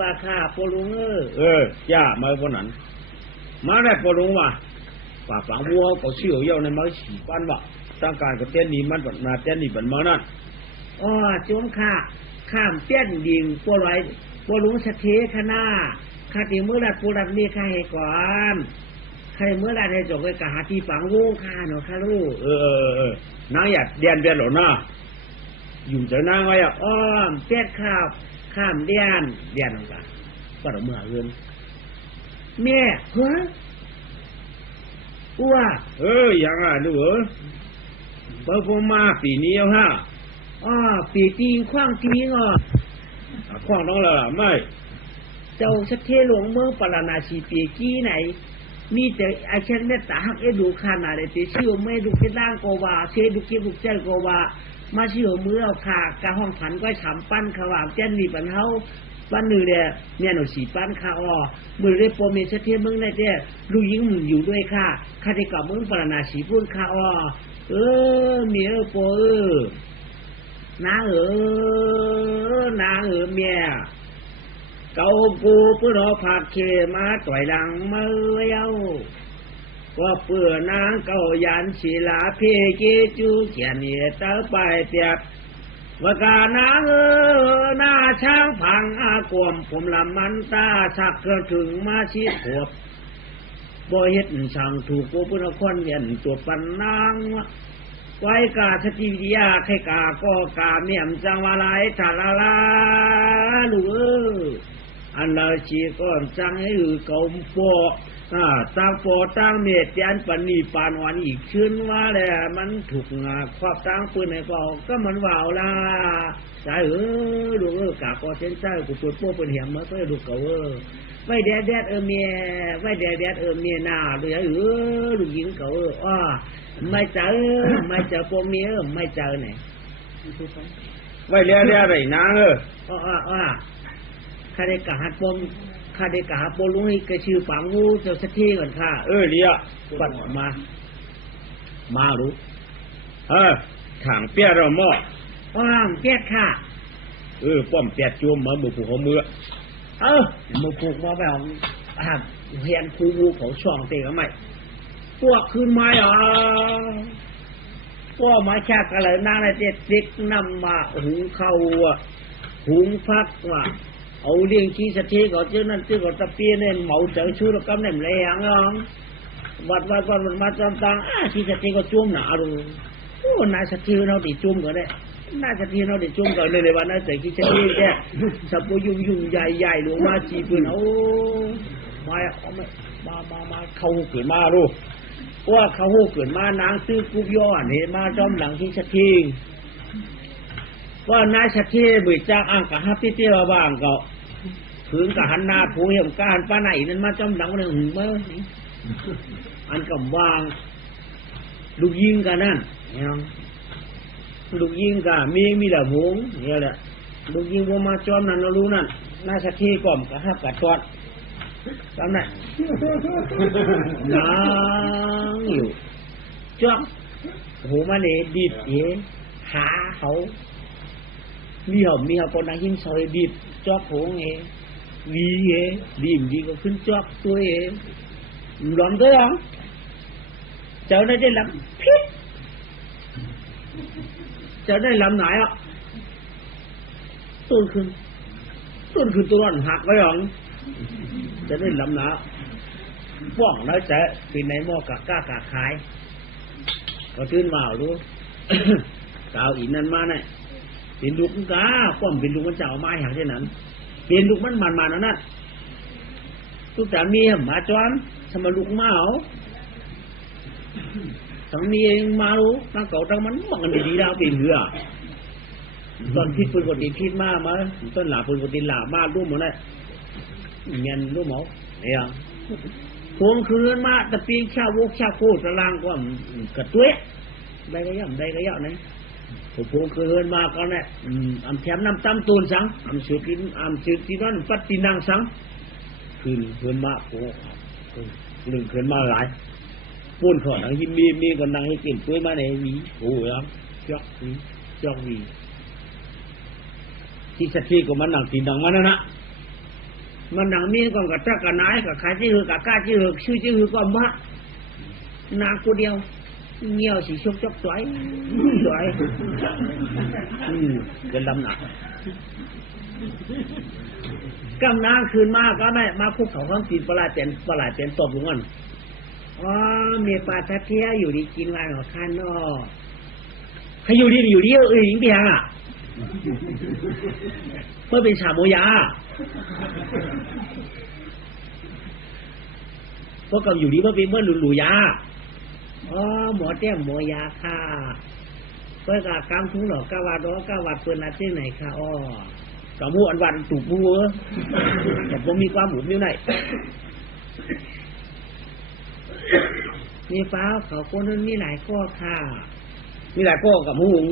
ว่าข้าปอลุงย่ามาคนนั้นมาได้ปอลุงว่ะป่าฝังวัวก็เชี่ยวเย้าในไม้ฉีปั้นว่ะตั้งการก็เต้นนี้มันมาเต้นนี้บันมานั่นจวงข้ามเตี้ยนดิงปอไรปอลุงสะเทขนาข้าตีมือรัดปูรัดมีข้าให้ก่อนใครเมื่อไรให้จบไปกะหาที่ฝังวูข้าเนาะข้าลูกนางอยากเดียนหรอนะอยู่เจอนางไว้เตี้ยข้ามเดียนลงละก็ต้องเมื่อเงินแม่อ้วยังดูเปิดพมาปีนี้ปีตีขว้างทีขว้างน้องละไม่เจ้าสักเทหลวงเมืองปราณาชีปีกี้ไหนมีแต่อาเช่นเมตตาหักดูขนาดเลยแต่ชื่อไม่ดูที่ร่างโกวาเชดูเก็บบุกใจโกวามาชื่อมือเอาขากะห้องผันก็ฉ่ำปั้นขวางแจ้นมีปัญหาปั้นหนึ่งเนี่ยหนูสีปั้นข้ามือเรียโปรเมชเทียมึงได้แต่ลูกยิงมึงอยู่ด้วยค่ะข้าได้กับมึงปราณาชีพูดข้าเมียโปนางเมียเกาปูเพื่อรอผักเคมาต่อยหลังมือเย้าว่าเปื่อนางเกายันศิลาเพเกจูเขียนเหตุเต้าไปเปียกว่ากานางหน้าช้างพังอากวมผมลำมันตาชักเกิดถึงมาชีพขวบบ่เฮ็ดสั่งถูกปูเพื่อคนเวียนตัวปันนางไว้กาสติวิทยาให้กาก็กาเมียมจังวาลายทาลาลูอันเราชีก็จังให้เก่าปอตั้งปอตั้งเมตยันปณีปานวันอีกชื่นว่าแหละมันถูกครอบตั้งปืนในก็มันว่าวล่ะใช่ลูกกาก็เส้นใต้กูปวดโป้เป็นเหี่ยมมาเพื่อลูกเก่าไว้แดดเมียไว้แดดเมียหน้าเลยลูกหญิงเก่าไม่เจอพวกเมียไม่เจอไหนไว้เลี้ยอะไรนางข้าได้กะหัดปมลุงให้กระชื่อฝังงูเจ้าสักทีก่อนค่ะเลี้ยปัดมารู้ถังเปียเราหม้อเปียค่ะป้อมเปียจุ่มมาบุกผูกเขามือบุกผูกมาแบบเฮียนคูวูของช่องเตะไหมพวกคืนไม้พวกไม้แค่กระเลยนางอะไรเด็กนำมาหุงข้าวหุงพักว่าเอาเลี้ยงขี้สะเทก็เจ้านั่นเจ้าก็ตะเปียเนี่ยเหมาเจอชูแล้วก็เนี่ยแรงวัดมันมาจำตังขี้สะเทก็จุ่มหนาดูนายสะเทเราติจุ่มก็ได้นายสะเทเราติจุ่มก็เลยวันนั้นใส่ขี้สะเทเนี่ยสับปะยุ่งใหญ่หลวงมาจีปืนมาเข้าเกิดมาดูว่าเขาเกิดมานางซื้อกุบย้อนเห็นมาจอมหลังที่สะเทว่านายสะเทบุญจ้างอ่างกับฮับพี่เตี้ยบ้างก็ถึงกับหันนาผู้เหี่ยมการป้าไหนนั้นมาจอมหลังหนึ่งเมื่ออันกับวางลูกยิงกันนั่นลูกยิงกันมีแต่หงเนี่ยแหละลูกยิงว่ามาจอมนั่นเรารู้นั่นนายสะเทก่อมกับฮับกับจอดตามนั้นนางอยู่จ้องหูมันเนี่ยดิบหาเขามีเขาคนนั้นหิ้งซอยดิบจอกโหงวีดีก็ขึ้นจอกตัวหลอนก็ยังเจ้าได้ลำพิษเจ้าได้ลำไหน ต้นขึ้นตัวร้อนหักไว้หรองจะได้ลำหนาฟ้องแล้วจะเป็นไหนหม้อกะกล้ากะขายก็ตื่นมารู้ กาวอีนั่นมาเนี่ยเป็นลูกกาป้อมเป็นลูกมันเจ้าไม้อย่างเช่นนั้นเป็นลูกมันนั่นน่ะทุกแต่มีหมาจวนทำมาลูกมาเอาทั้งนี้เองมารู้ตั้งเก่าตั้งมันมันกันดีๆแล้วเป็นเหือตอนพิษปืนกติพิษมาต้นหลาปืนกติหลามารู้หมดเลยเงี้ยรู้หมดเนี่ยพวงคืนมาแต่ปีชาวกชาวโคตรลางก็กระตุ้ยได้ก็ย่ำนะพวงคืนมาก็เนี่ยอำแถมน้ำตั้มตูนสังอำสืบที่นั่นปัดตีนางสังคืนมาโอ้หนึ่งคืนมาหลายปูนขอนังยิมีคนนังให้กินปุ้ยมาในวีโอ้ยจอกวีที่สักทีก็มันนังตีนังมันนะมันนังมีก่อนกับตะกันนายกับใครที่หือกับก้าที่หือชื่อที่หือก็มานางคนเดียวเงี้ยวสีชกจอกสวยเป็นลำหนักกำนางคืนมาก็ไม่มาคุกเขาข้างตีนปลาเป็นตบลงกันอ๋อมีปลาทัดเทียอยู่ดีกินวันของข้านนอกใครอยู่ดีหญิงเปียงอ่ะเมื่อเป็นชาโมยาเพราะกับอยู่ดีเมื่อเป็นเมื่อหลุยาอ๋อหมอแต้มหมอยาค่ะเพื่อกากำทุงหลอกกาวาดอกาวาดเปิดนาที่ไหนค่ะอ๋อกำมูอันวันถูกมูแต่ผมมีความหมุนอยู่ไหนมีฟ้าเขาคนนั้นมีหลายข้อค่ะมีหลายข้อกับหุง